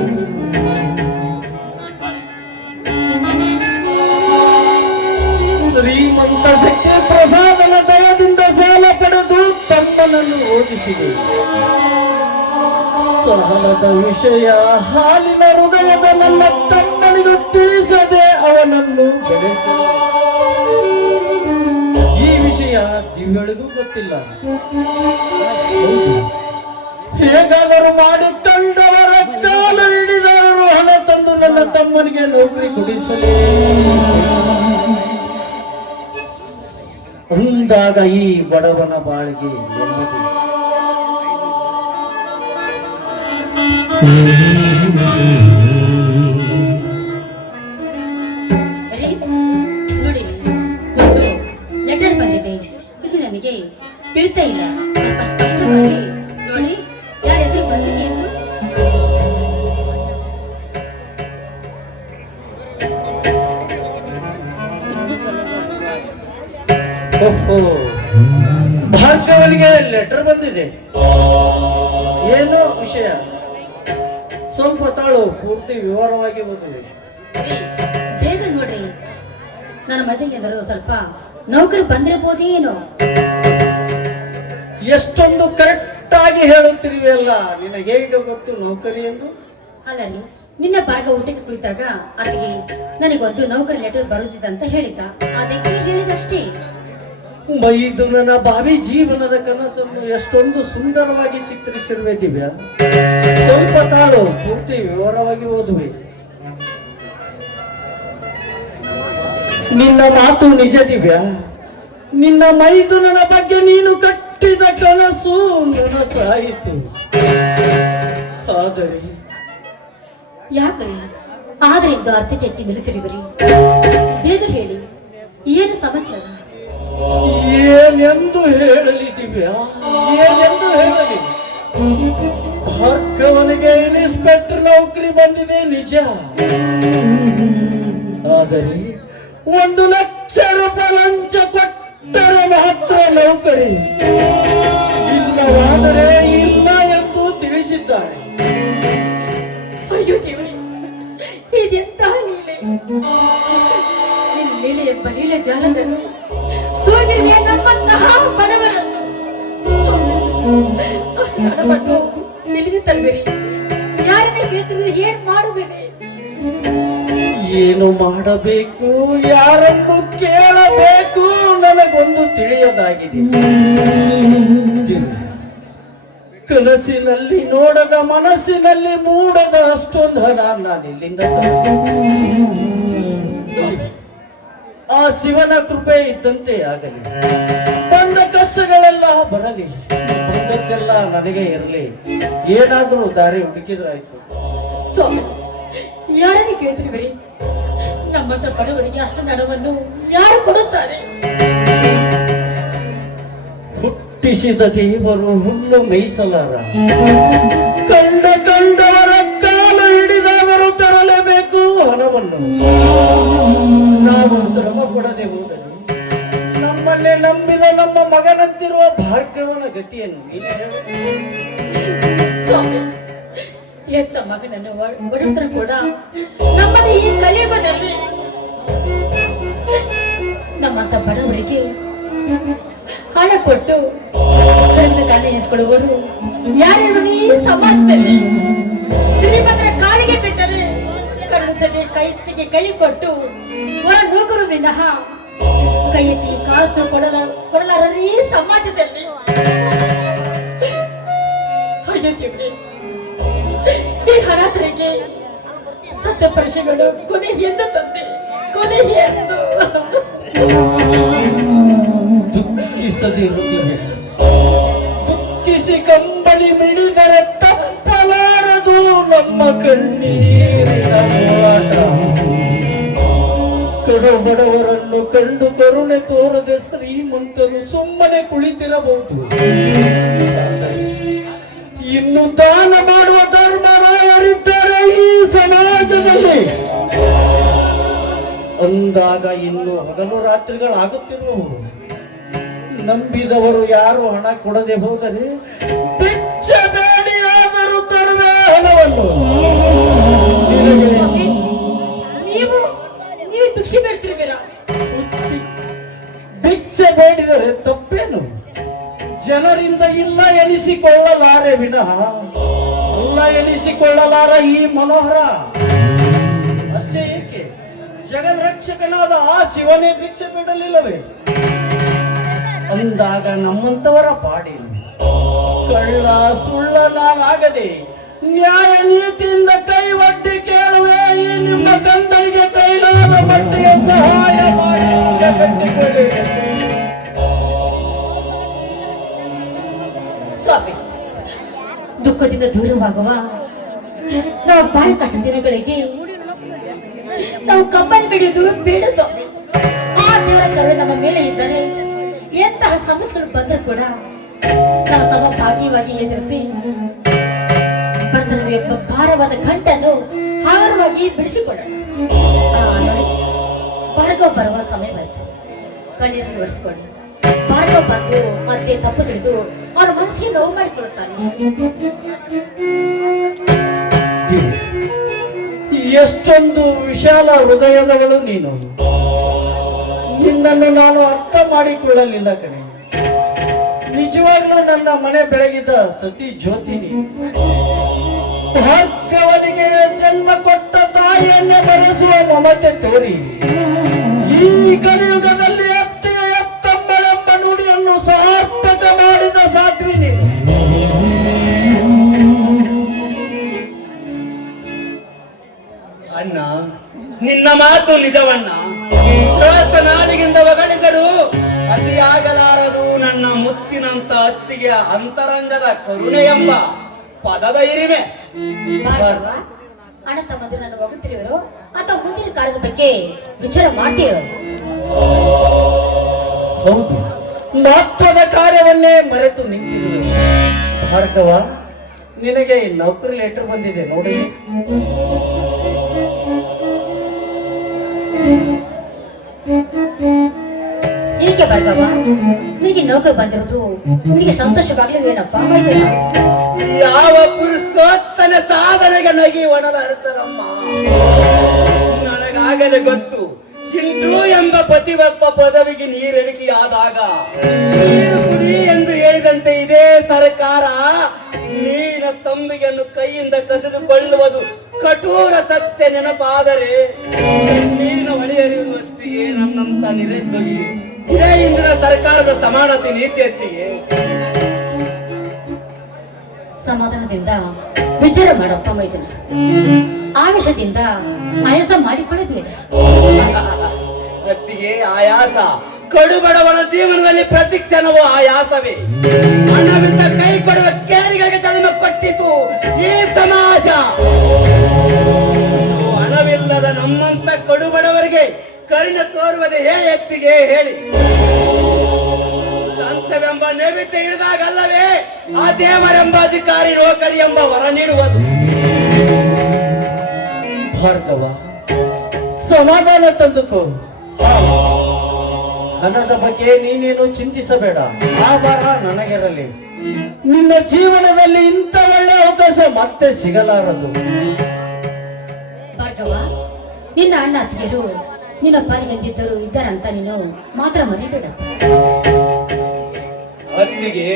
ಶ್ರೀಮಂತ ಶಕ್ತಿ ಪ್ರಸಾದನ ದಯದಿಂದ ಸಾಲ ಪಡೆದು ತಮ್ಮನನ್ನು ಓದಿಸಿದೆ. ಸಹನದ ವಿಷಯ ಹಾಲಿನ ಹೃದಯದ ನನ್ನ ತಮ್ಮನಿಗೂ ತಿಳಿಸದೆ ಅವನನ್ನು ಬೆಳೆಸಿದೆ. ಈ ವಿಷಯ ದಿವ್ಯಳಿಗೂ ಗೊತ್ತಿಲ್ಲ. ಹೇಗಾದರೂ ಮಾಡಿ ಕಂಡವರ ಕಾಲು ಹಿಡಿದವರು ಹಣ ತಂದು ನನ್ನ ತಮ್ಮನಿಗೆ ನೌಕರಿ ಕೊಡಿಸಲೇ ಅಂದಾಗ ಈ ಬಡವನ ಬಾಳಿಗೆ ನೆಮ್ಮದಿ. ನೋಡಿ, ಒಂದು ಲೆಟರ್ ಬಂದಿದೆ. ಇದು ನನಗೆ ತಿಳಿತಾ ಇಲ್ಲ. ಸ್ವಲ್ಪ ಸ್ಪಷ್ಟವಾಗಿ ನೋಡಿ ಯಾರ ಹೆಸರು ಬಂದಿದೆ ಎಂದು. ಓಹೋ, ಭಾಗ್ಯವನಿಗೆ ಲೆಟರ್ ಬಂದಿದೆ. ಏನು ವಿಷಯ? ಸ್ವಲ್ಪ ತಾಳು, ಪೂರ್ತಿ ವಿವರವಾಗಿ ಓದುವೆ. ಬೇಗ ನೋಡ್ರಿ, ನನ್ನ ಮದುವೆಗೆ ಎಂದರು ಸ್ವಲ್ಪ ನೌಕರಿ ಬಂದಿರಬಹುದೇನೋ. ಎಷ್ಟೊಂದು ಕರೆಕ್ಟ್ ಆಗಿ ಹೇಳುತ್ತಿರುವೆಯಲ್ಲ, ನಿನಗೆ ಹೇಗೆ ಗೊತ್ತು ನೌಕರಿ ಎಂದು? ಅಲ್ಲ ರೀ, ನಿನ್ನ ಭಾಗ ಊಟಕ್ಕೆ ಕುಳಿತಾಗ ಆಕೆಗೆ ನನಗೊಂದು ನೌಕರಿ ಲೆಟರ್ ಬರುತ್ತಿದೆ ಅಂತ ಹೇಳಿದ. ಅದಕ್ಕೆ ಹೇಳಿದಷ್ಟೇ. ಮೈದುನನ ಭಾವಿ ಜೀವನದ ಕನಸನ್ನು ಎಷ್ಟೊಂದು ಸುಂದರವಾಗಿ ಚಿತ್ರಿಸಿರುವೆ ದಿವ್ಯ. ಸ್ವಲ್ಪ ತಾಳು, ಪೂರ್ತಿ ವಿವರವಾಗಿ ಓದುವೆ. ನಿನ್ನ ಮಾತು ನಿಜ ದಿವ್ಯ. ನಿನ್ನ ಮೈದುನನ ಬಗ್ಗೆ ನೀನು ಕಟ್ಟಿದ ಕನಸು ನನಸಾಯಿತು. ಆದರೆ ಯಾಕ್ರಿ ಆದ್ರೆ ಎಂದು ಅರ್ಥಕ್ಕೆ ನಿಲ್ಲಿಸಿರುವಿರಿ? ಬೇಗ ಹೇಳಿ, ಏನು ಸಮಾಚಾರ? ಏನೆಂದು ಹೇಳಲಿ ದಿವ್ಯ, ಏನೆಂದು ಹೇಳಲಿ? ಭಾರ್ಗವನಿಗೆ ಇನ್ಸ್ಪೆಕ್ಟರ್ ನೌಕರಿ ಬಂದಿದೆ ನಿಜ. ಆದರೆ 1 ಲಕ್ಷ ರೂಪಾಯಿ ಲಂಚ ಕೊಟ್ಟರೆ ಮಾತ್ರ ನೌಕರಿ. ದೇವರೇ, ಇದೆಂತಹ ಲೀಲೆ! ನಿನ್ನ ಲೀಲೆ ಎಂಬ ಲೀಲೆ ಜಾಲದಲ್ಲಿ ತೂಗಿರುವ ನಮ್ಮಂತಹ ಬಡವರನ್ನು ಅಷ್ಟು ಹಣವನ್ನು ಎಲ್ಲಿಗೆ ತರುವಿರಿ? ಯಾರನ್ನ ಕೇಳ್ತಿದ್ರೆ ಏನ್ ಮಾಡುವಿರಿ? ಏನು ಮಾಡಬೇಕು, ಯಾರನ್ನು ಕೇಳಬೇಕು ನನಗೊಂದು ತಿಳಿಯದಾಗಿದೆ. ಕನಸಿನಲ್ಲಿ ನೋಡದ, ಮನಸ್ಸಿನಲ್ಲಿ ಮೂಡದ ಅಷ್ಟೊಂದು ಹಣ ನಾನು ಇಲ್ಲಿಂದ ಆ ಶಿವನ ಕೃಪೆ ಇದ್ದಂತೆ ಆಗಲಿ. ಬಂದ ಕಷ್ಟಗಳೆಲ್ಲ ಬರಲಿ, ಬಂದದ್ದೆಲ್ಲ ನನಗೆ ಇರಲಿ. ಏನಾದರೂ ದಾರಿ ಹುಡುಕಿದ್ರಾಯ್ತು. ಸ್ವಾಮಿ, ಯಾರನ್ನು ಕೇಳ್ತಿರುವಿರಿ? ನಮ್ಮಂತ ಬಡವರಿಗೆ ಅಷ್ಟು ಹಣವನ್ನು ಯಾರು ಕೊಡುತ್ತಾರೆ? ಹುಟ್ಟಿಸಿದ ದೇವರು ಹುಲ್ಲು ಮೇಯಿಸಲಾರ. ಕಂಡವರ ಕಾಲು ಹಿಡಿದಾದರೂ ತರಲೇಬೇಕು ಹಣವನ್ನು. ನಾವು ಶ್ರಮ ಪಡದೆ ಹೋದರೆ ನಮ್ಮನ್ನೇ ನಂಬಿದ ನಮ್ಮ ಮಗನಂತಿರುವ ಭಾಗ್ಯವನ ಗತಿಯನ್ನು ನೀನೇ ಹೇಳು. ಸ್ವಾಮಿ, ಎತ್ತ ಮಗನನ್ನು ಒಡೆತರು ಕೂಡ ನಮ್ಮದ ಈ ಕಲಿಯುಗದಲ್ಲಿ ನಮ್ಮಂತ ಬಡವರಿಗೆ ಹಣ ಕೊಟ್ಟು ಕರೆದು ಕಣ್ಣು ಎಸ್ಕೊಳ್ಳುವರು ಯಾರು ಈ ಸಮಾಜದಲ್ಲಿ? ಶ್ರೀಮಂತರ ಕಾಲಿಗೆ ಬಿದ್ದರೆ ಕರುಣಿಸದೆ ಕೈ ಕೊಟ್ಟು ಹೊರ ನೂಕರು ವಿನಃ ಕೈ ಎತ್ತಿ ಕಾಸು ಕೊಡಲಾರರು ಈ ಸಮಾಜದಲ್ಲಿ. ಅಯ್ಯೋ ದೇವ್ರೇ, ಈ ಅನಾಥರಿಗೆ ಸತ್ಯಪುರುಷಗಳು ಕೊನೆ ಎಂದು ತಂದೆ, ಕೊನೆ ಎಂದು ದುಃಖಿಸದಿರುತ್ತದೆ. ದುಃಖಿಸಿ ಕಂಬಳಿ ಮಿಡಿದರೆ ತಪ್ಪಲಾರದು ನಮ್ಮ ಕಣ್ಣೀರಿನ ಹೋರಾಟ. ಕಡು ಬಡವರನ್ನು ಕಂಡು ಕರುಣೆ ತೋರದೆ ಶ್ರೀಮಂತರು ಸುಮ್ಮನೆ ಕುಳಿತಿರಬಹುದು. ಇನ್ನು ದಾನ ಮಾಡುವ ಧರ್ಮರಾಯರಿದ್ದಾರೆ ಈ ಸಮಾಜದಲ್ಲಿ. ಅಂದಾಗ ಇನ್ನು ಹಗಲು ರಾತ್ರಿಗಳಾಗುತ್ತಿರುವವು. ನಂಬಿದವರು ಯಾರು ಹಣ ಕೊಡದೆ ಹೋದರೆ ಭಿಕ್ಷೆ ಬೇಡಿಯಾದರೂ ತರುವೆ ಹಣವನ್ನು. ನೀವು ಭಿಕ್ಷೆ ಬೇಡ್ತಿರ್ತೀರಾ? ಭಿಕ್ಷೆ ಬೇಡಿದರೆ ತಪ್ಪೇನು? ಜನರಿಂದ ಇಲ್ಲ ಎನಿಸಿಕೊಳ್ಳಲಾರೆ ವಿನಃ ಅಲ್ಲ ಎನಿಸಿಕೊಳ್ಳಲಾರ ಈ ಮನೋಹರ. ಅಷ್ಟೇ ಏಕೆ, ಜಗದ್ರಕ್ಷಕನಾದ ಆ ಶಿವನೇ ಭಿಕ್ಷೆ ಬಿಡಲಿಲ್ಲವೇ? ಅಂದಾಗ ನಮ್ಮಂತವರ ಪಾಡೇನು? ಕಳ್ಳ ಸುಳ್ಳ ನಾನಾಗದೆ ನ್ಯಾಯ ನೀತಿಯಿಂದ ಕೈ ಒಡ್ಡಿ ಕೇಳುವೆ ಈ ನಿಮ್ಮ ಕಂದನಿಗೆ ಕೈಲಾದ ಮಟ್ಟಿಗೆ ಸಹಾಯ ಮಾಡಿ ಕಟ್ಟಿಕೊಳ್ಳಿ. ಸ್ವಾಮಿ, ದುಃಖದಿಂದ ದೂರವಾಗುವ ನಾವು ಬಾಳ ಕಷ್ಟ ದಿನಗಳಿಗೆ ನಾವು ಕಂಬನಿ ಬೆಳೆಯುವುದು ಬೇಡ ಸ್ವಾಮಿ. ಆ ದೇವರ ಕರುಣೆ ನಮ್ಮ ಮೇಲೆ ಇದ್ದರೆ ಎಂತಹ ಸಮಸ್ಯೆಗಳು ಬಂದರೂ ಕೂಡ ನಾವು ಸಮಭಾಗಿಯಾಗಿ ಎದುರಿಸಿ ಬಡತನವೆಂಬ ಭಾರವಾದ ಗಂಟನ್ನು ಹಾರವಾಗಿ ಬಿಡಿಸಿಕೊಳ್ಳೋಣ. ನೋಡಿ, ಭಾರ್ಗವ್ ಬರುವ ಸಮಯವಾಯಿತು. ಕಣ್ಣೀರನ್ನು ಒರೆಸಿಕೊಳ್ಳಿ. ಭಾರ್ಗವ್ ಬಂದು ಮತ್ತೆ ತಪ್ಪು ತಿಳಿದು ಅವರ ಮನಸ್ಸಿಗೆ ನೋವು ಮಾಡಿಕೊಳ್ಳುತ್ತಾನೆ. ಎಷ್ಟೊಂದು ವಿಶಾಲ ಹೃದಯದಗಳು ನೀನು. ನಿನ್ನನ್ನು ನಾನು ಅರ್ಥ ಮಾಡಿಕೊಳ್ಳಲಿಲ್ಲ ಕಣೆ. ನಿಜವಾಗ್ಲೂ ನನ್ನ ಮನೆ ಬೆಳಗಿದ ಸತಿ ಜ್ಯೋತಿ ನೀನು. ಭಾರ್ಗವನಿಗೆ ಜನ್ಮ ಕೊಟ್ಟ ತಾಯಿಯನ್ನೇ ಬರೆಸುವ ಮಮತೆ ತೋರಿ ಈ ಕಲಿಯುಗದಲ್ಲಿ ಎತ್ತಿಗೆ ಎತ್ತಂಬಳೆಂಬ ನುಡಿಯನ್ನು ಸಾರ್ಥಕ ಮಾಡಿದ ಸಾಧ್ವಿ ನೀನು. ಅಣ್ಣ, ನಿನ್ನ ಮಾತು ನಿಜವಣ್ಣ. ಶ್ರೇಷ್ಠ ನಾಡಿಗಿಂದ ಹೊಗಳಿದರು ಅತಿಯಾಗಲಾರದು ನನ್ನ ಮುತ್ತಿನಂತ ಅತ್ತಿಗೆ ಅಂತರಂಗದ ಕರುಣೆ ಎಂಬ ಪದದ ಇರಿಮೆ. ಭಾರ್ಗವ, ಅಣ್ಣ ತಮ್ಮದು ನನ್ನ ಹೋಗುತ್ತಿರುವರು ಅಥವಾ ಮುಂದಿನ ಕಾಲದ ಬಗ್ಗೆ ವಿಚಾರ ಮಾಡ್ತೀರೋ? ಹೌದು, ಮಹತ್ವದ ಕಾರ್ಯವನ್ನೇ ಮರೆತು ನಿಂತಿರುವೆ. ಭಾರ್ಗವ, ನಿನಗೆ ನೌಕರಿ ಲೆಟರ್ ಬಂದಿದೆ ನೋಡಿ. ಹೀಗೆ ಭಾರ್ಗವ, ನಿನಗೆ ನೌಕರಿ ಬಂದಿರೋದು ನಿನಗೆ ಸಂತೋಷವಾಗ್ಲಿವೇನಪ್ಪ? ಯಾವ ಪುರುಷೋತ್ತಮ ಸಾಧನೆಗೆ ನಗಿ ಒಣಲ ಅರಸರಮ್ಮ. ನನಗಾಗಲೇ ಗೊತ್ತು, ಹಿಂದೂ ಎಂಬ ಪತಿವಪ್ಪ ಪದವಿಗೆ ನೀರೆಣಿಕೆಯಾದಾಗ ನೀರು ಕುಡಿ ಎಂದು ಹೇಳಿದಂತೆ ಇದೇ ಸರ್ಕಾರ ನೀರಿನ ತಂಬಿಗೆಯನ್ನು ಕೈಯಿಂದ ಕಸಿದುಕೊಳ್ಳುವುದು ಕಠೋರ ಸತ್ಯ ನೆನಪಾದರೆ ನೀರಿನ ಹೊಳೆ ಹರಿಯುವ ಹೊತ್ತಿಗೆ ನನ್ನಂತ ನಿರುದ್ಯೋಗಿ ಇದೇ ಇಂದಿನ ಸರ್ಕಾರದ ಸಮಾನತೆ ನೀತಿಯತ್ತಿಗೆ. ಸಮಾಧಾನದಿಂದ ವಿಚಾರ ಮಾಡಪ್ಪ ಮೈದುನ. ಆವೇಶದಿಂದ ಆಯಾಸ ಮಾಡಿಕೊಳ್ಳಬೇಡ. ವ್ಯಕ್ತಿಗೆ ಆಯಾಸ, ಕಡುಬಡವನ ಜೀವನದಲ್ಲಿ ಪ್ರತಿ ಕ್ಷಣವೂ ಆಯಾಸವೇ. ಹಣವಿದ್ದ ಕೈ ಕೊಡುವ ಕೇರಿಗಳಿಗೆ ಜನ್ಮ ಕೊಟ್ಟಿತು ಈ ಸಮಾಜ. ಹಣವಿಲ್ಲದ ನಮ್ಮಂತ ಕಡುಬಡವರಿಗೆ ಕರುಣೆ ತೋರುವುದೇ ಎತ್ತಿಗೆ ಹೇಳಿ. ಲಂಚವೆಂಬ ನೈವೇದ್ಯ ಹಿಡಿದಾಗಲ್ಲವೇ ಆ ದೇವರೆಂಬ ಅಧಿಕಾರಿ ನೌಕರಿ ಎಂಬ ವರ ನೀಡುವುದು. ಭಾರ್ಗವ, ಸಮಾಧಾನ ತಂದುಕೋ. ಹಣದ ಬಗ್ಗೆ ನೀನೇನು ಚಿಂತಿಸಬೇಡ. ಆ ಭಾರ ನನಗಿರಲಿ. ನಿನ್ನ ಜೀವನದಲ್ಲಿ ಇಂಥ ಒಳ್ಳೆ ಅವಕಾಶ ಮತ್ತೆ ಸಿಗಲಾರದು. ಭಾರ್ಗವ, ನಿನ್ನ ಅಣ್ಣ ಅತ್ತಿಗೆರು ನಿನ್ನ ಪಾಲಿಗೆಂದಿದ್ದರು ಇದ್ದಾರಂತ ನೀನು ಮಾತ್ರ ಮರಿಬೇಡ. ಅತ್ತಿಗೆ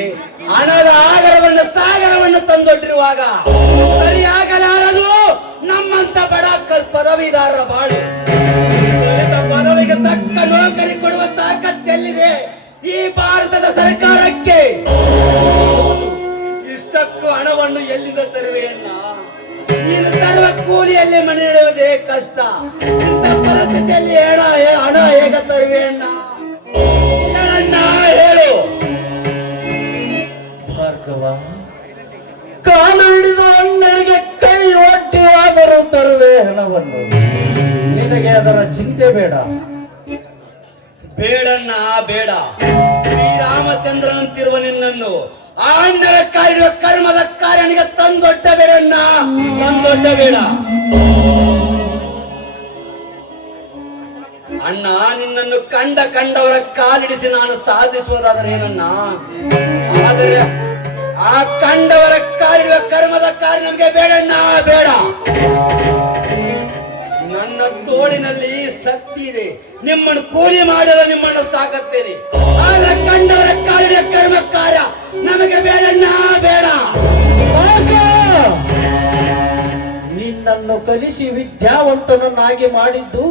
ಹಣದ ಆಗರವನ್ನು ಸಾಗರವನ್ನು ತಂದೊಡ್ಡಿರುವಾಗ ಸರಿಯಾಗಲಾರದು ನಮ್ಮಂತ ಬಡ ಪದವೀದಾರರ ಬಾಳು. ಪದವಿಗೆ ತಕ್ಕ ನೌಕರಿ ಕೊಡುವ ತಾಕತ್ತೆಲ್ಲಿದೆ ಈ ಭಾರತದ ಸರ್ಕಾರಕ್ಕೆ? ಇಷ್ಟಕ್ಕೂ ಹಣವನ್ನು ಎಲ್ಲಿಂದ ತರುವೆಯನ್ನ? ನೀನು ತರುವ ಕೂಲಿಯಲ್ಲಿ ಮನೆ ಇಡುವುದೇ ಕಷ್ಟ. ಇಂಥ ಪರಿಸ್ಥಿತಿಯಲ್ಲಿ ಹಣ ಹೇಗ ತರುವೆಯನ್ನ? ಹೇಳು ಭಾರ್ಗವ, ಕಾಲು ಹಿಡಿದ ಅಣ್ಣರಿಗೆ ಕೈ ಒಟ್ಟಿಯಾದರೂ ತರುವೆ ಹಣವನ್ನು. ನಿನಗೆ ಅದರ ಚಿಂತೆ ಬೇಡ. ಬೇಡಣ್ಣ ಬೇಡ. ಶ್ರೀರಾಮಚಂದ್ರನಂತಿರುವ ನಿನ್ನನ್ನು ಆ ಅಣ್ಣರ ಕಾಯಿರುವ ಕರ್ಮದ ಕಾರಣಿಗೆ ತಂದೊಡ್ಡ ಬೇಡಣ್ಣ, ತಂದೊಡ್ಡ ಬೇಡ. ಅಣ್ಣ, ನಿನ್ನನ್ನು ಕಂಡವರ ಕಾಲಿಡಿಸಿ ನಾನು ಸಾಧಿಸುವುದಾದರೆ ಏನನ್ನ? ಆದರೆ ಆ ಕಂಡವರ ಕಾಲಿಡುವ ಕರ್ಮದ ಕಾರ್ಯ ನಮಗೆ ಬೇಡಣ್ಣ ಬೇಡ. ನನ್ನ ತೋಳಿನಲ್ಲಿ ಶಕ್ತಿ ಇದೆ. ನಿಮ್ಮನ್ನು ಕೂಲಿ ಮಾಡಲು ನಿಮ್ಮನ್ನು ಸಾಕುತ್ತೇನೆ. ಆದ್ರೆ ಕಂಡವರ ಕಾಲಿಡುವ ಕರ್ಮ ಕಾರ್ಯ ನಮಗೆ ಬೇಡಣ್ಣ ಬೇಡ. ನಿನ್ನನ್ನು ಕಲಿಸಿ ವಿದ್ಯಾವಂತನನ್ನಾಗಿ ಮಾಡಿದ್ದು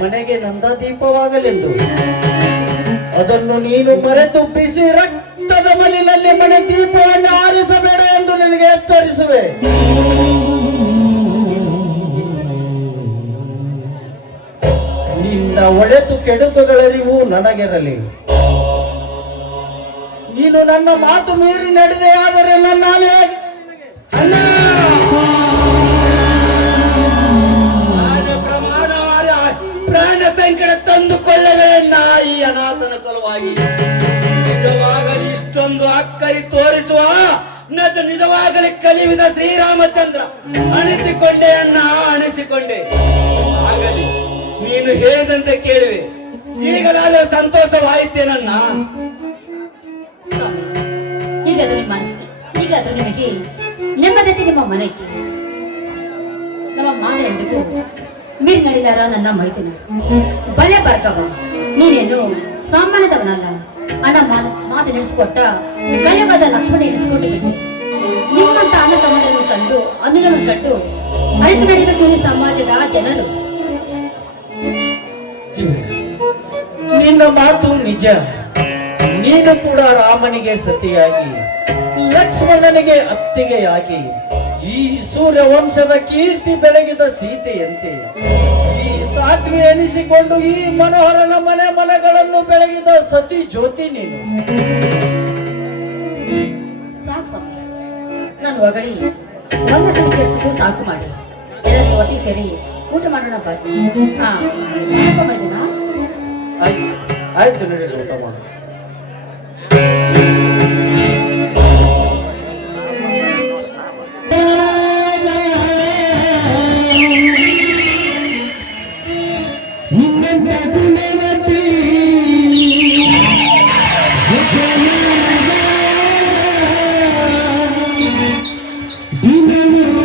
ಮನೆಗೆ ನಂದ ದೀಪವಾಗಲೆಂದು. ಅದನ್ನು ನೀನು ಮರೆತು ಬಿಸಿ ರಕ್ತದ ಮಲಿನಲ್ಲಿ ಮನೆ ದೀಪವನ್ನು ಆರಿಸಬೇಡ ಎಂದು ನಿನಗೆ ಎಚ್ಚರಿಸುವೆ. ನಿನ್ನ ಒಳೆತು ಕೆಡುಕುಗಳರಿವು ನನಗಿರಲಿ. ನೀನು ನನ್ನ ಮಾತು ಮೀರಿ ನಡೆದೆಯಾದರೆ ನನ್ನ ಅಣ್ಣ, ನಾನು ಪ್ರಮಾಣ ಮಾಡಿ ಪ್ರಾಣ ಸಂಕಟ ತಂದುಕೊಳ್ಳಬೇಡ ಈ ಅನಾಥನ ಸಲುವಾಗಿ. ನಿಜವಾಗಲಿ ಇಷ್ಟೊಂದು ಅಕ್ಕರಿ ತೋರಿಸುವ ನಿಜವಾಗಲಿ ಕಲಿವಿದ ಶ್ರೀರಾಮಚಂದ್ರ ಅನಿಸಿಕೊಂಡೆ ಅಣ್ಣ, ಅನಿಸಿಕೊಂಡೆ. ಆಗಲಿ, ನೀನು ಹೇಳಿದಂತೆ ಕೇಳುವೆ. ಈಗಲಾದರೂ ಸಂತೋಷವಾಯಿತೇನಣ್ಣ? ಈಗಾದ್ರೂ ನಿಮಗೆ ನೆಮ್ಮದಿ ನಿಮ್ಮ ಮನೆಗೆ. ನಮ್ಮ ಮಾನ ಎಂದಿಗೂ ಮೀರಿ ನಡಿಲಾರ ನನ್ನ ಮೈದುನ. ಬಲೆ ಭಾರ್ಗವ, ನೀನೇನು ಸಾಮಾನ್ಯದವನಲ್ಲ. ಅಣ್ಣ ಮಾತು ನಡೆಸಿಕೊಟ್ಟ ಕಲೆವಾದ ಲಕ್ಷ್ಮಣ ಎಣಿಸಿಕೊಂಡು ಬಿಟ್ಟು ನಿಮ್ಮಂತ ಅಣ್ಣ ತಮ್ಮಗಳನ್ನು ಕಂಡು ಅನುಗಳನ್ನು ಕಂಡು ಅರಿತು ನಡಿಬೇಕು ಈ ಸಮಾಜದ ಜನರು. ನಿನ್ನ ಮಾತು ನಿಜ. ನೀನು ಕೂಡ ರಾಮನಿಗೆ ಸತಿಯಾಗಿ, ಲಕ್ಷ್ಮಣನಿಗೆ ಅತ್ತಿಗೆಯಾಗಿ, ಈ ಸೂರ್ಯ ವಂಶದ ಕೀರ್ತಿ ಬೆಳಗಿದ ಸೀತೆಯಂತೆ ಈ ಸಾಧ್ವಿ ಎನಿಸಿಕೊಂಡು ಈ ಮನೋಹರನ ಮನೆಗಳನ್ನು ಬೆಳಗಿದ ಸತಿ ಜ್ಯೋತಿ ನೀನು. ಸಾಕು ಸ್ವಾಮಿ, ನಾನು ಹೊಗಳಿ ಒಂದು ಸತಿ ಕೆಲ್ಸದ್ದು ಸಾಕು ಮಾಡಿ ಎಲ್ಲರೂ ಒಟ್ಟಿಗೆ ಸೇರಿ ಊಟ ಮಾಡೋಣ ಬನ್ನಿ. ಆಯ್ತು, ನಡೀಲಿ ಊಟ ಮಾಡು. Dinamo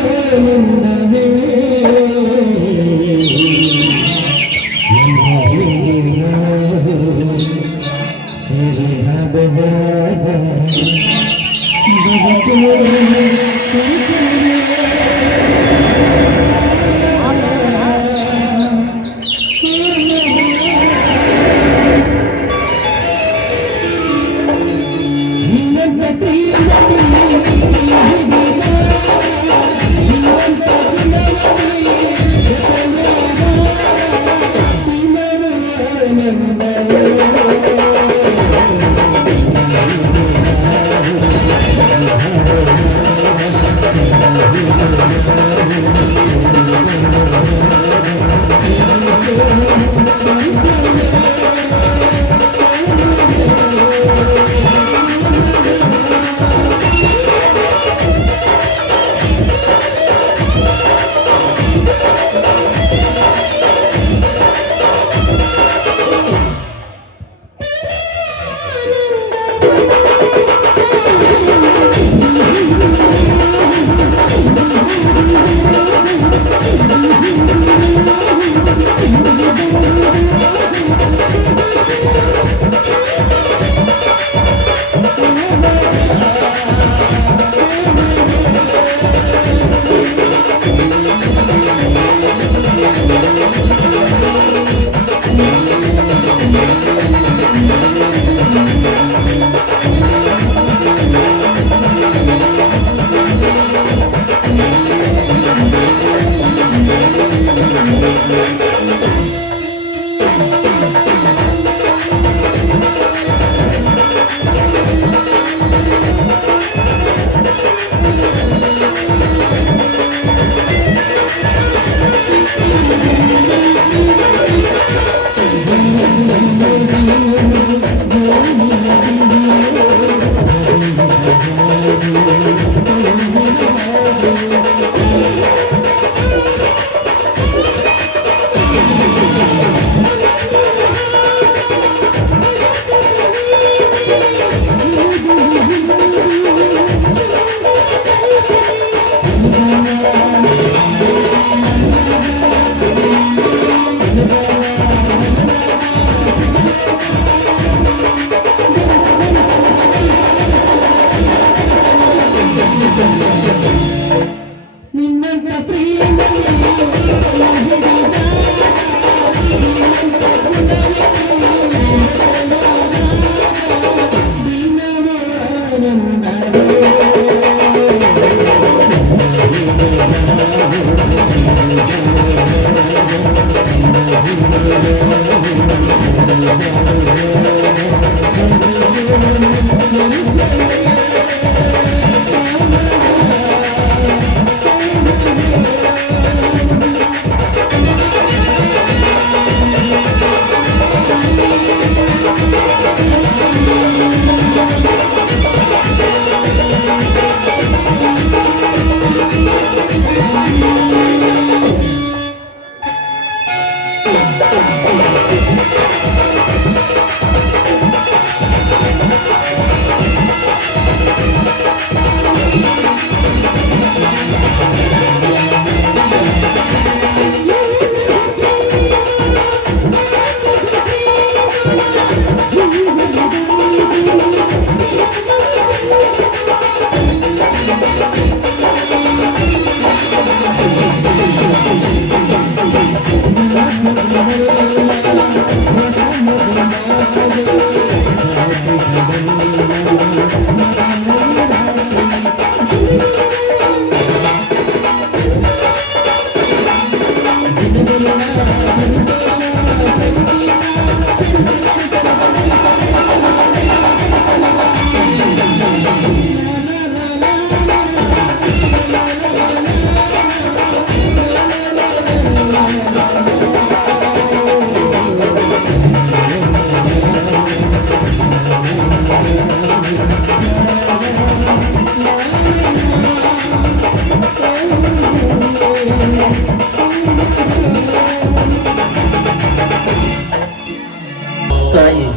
ತಾಯಿ,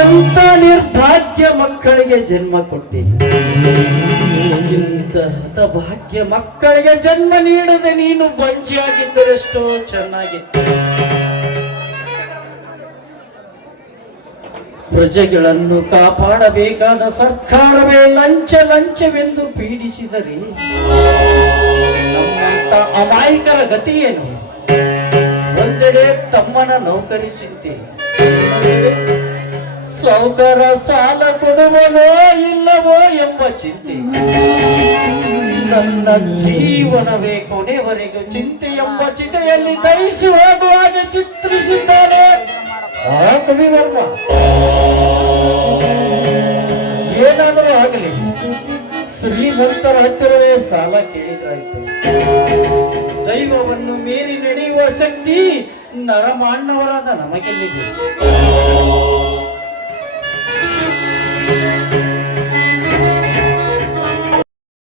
ಎಂತ ನಿರ್ಭಾಗ್ಯ ಮಕ್ಕಳಿಗೆ ಜನ್ಮ ಕೊಟ್ಟಿ. ಇಂಥ ಹತಭಾಗ್ಯ ಮಕ್ಕಳಿಗೆ ಜನ್ಮ ನೀಡದೆ ನೀನು ಬಂಜಿಯಾಗಿದ್ದರೆಷ್ಟೋ ಚೆನ್ನಾಗಿತ್ತು. ಪ್ರಜೆಗಳನ್ನು ಕಾಪಾಡಬೇಕಾದ ಸರ್ಕಾರವೇ ಲಂಚವೆಂದು ಪೀಡಿಸಿದರೆ ನಮ್ಮಂತ ಅಮಾಯಕರ ಗತಿ ಏನು? ಒಂದೆಡೆ ತಮ್ಮನ ನೌಕರಿ ಚಿಂತೆ, ಸಾಹುಕಾರ ಸಾಲ ಕೊಡುವನೋ ಇಲ್ಲವೋ ಎಂಬ ಚಿಂತೆ. ನನ್ನ ಜೀವನವೇ ಕೊನೆವರೆಗೂ ಚಿಂತೆ ಎಂಬ ಚಿತೆಯಲ್ಲಿ ದಹಿಸಿ ಹೋಗುವಾಗ ಚಿತ್ರಿಸಿದ್ದಾನೆ ಆ ಕವಿವರ್ಮ. ಏನಾದರೂ ಆಗಲಿ, ಶ್ರೀಮಂತರ ಹತ್ತಿರವೇ ಸಾಲ ಕೇಳಿದ್ರಾಯ್ತು. ದೈವವನ್ನು ಮೀರಿ ನಡೆಯುವ ಶಕ್ತಿ ನರಮಾಣ್ಣವರಾದ ನಮಗೆಲ್ಲಿದೆ?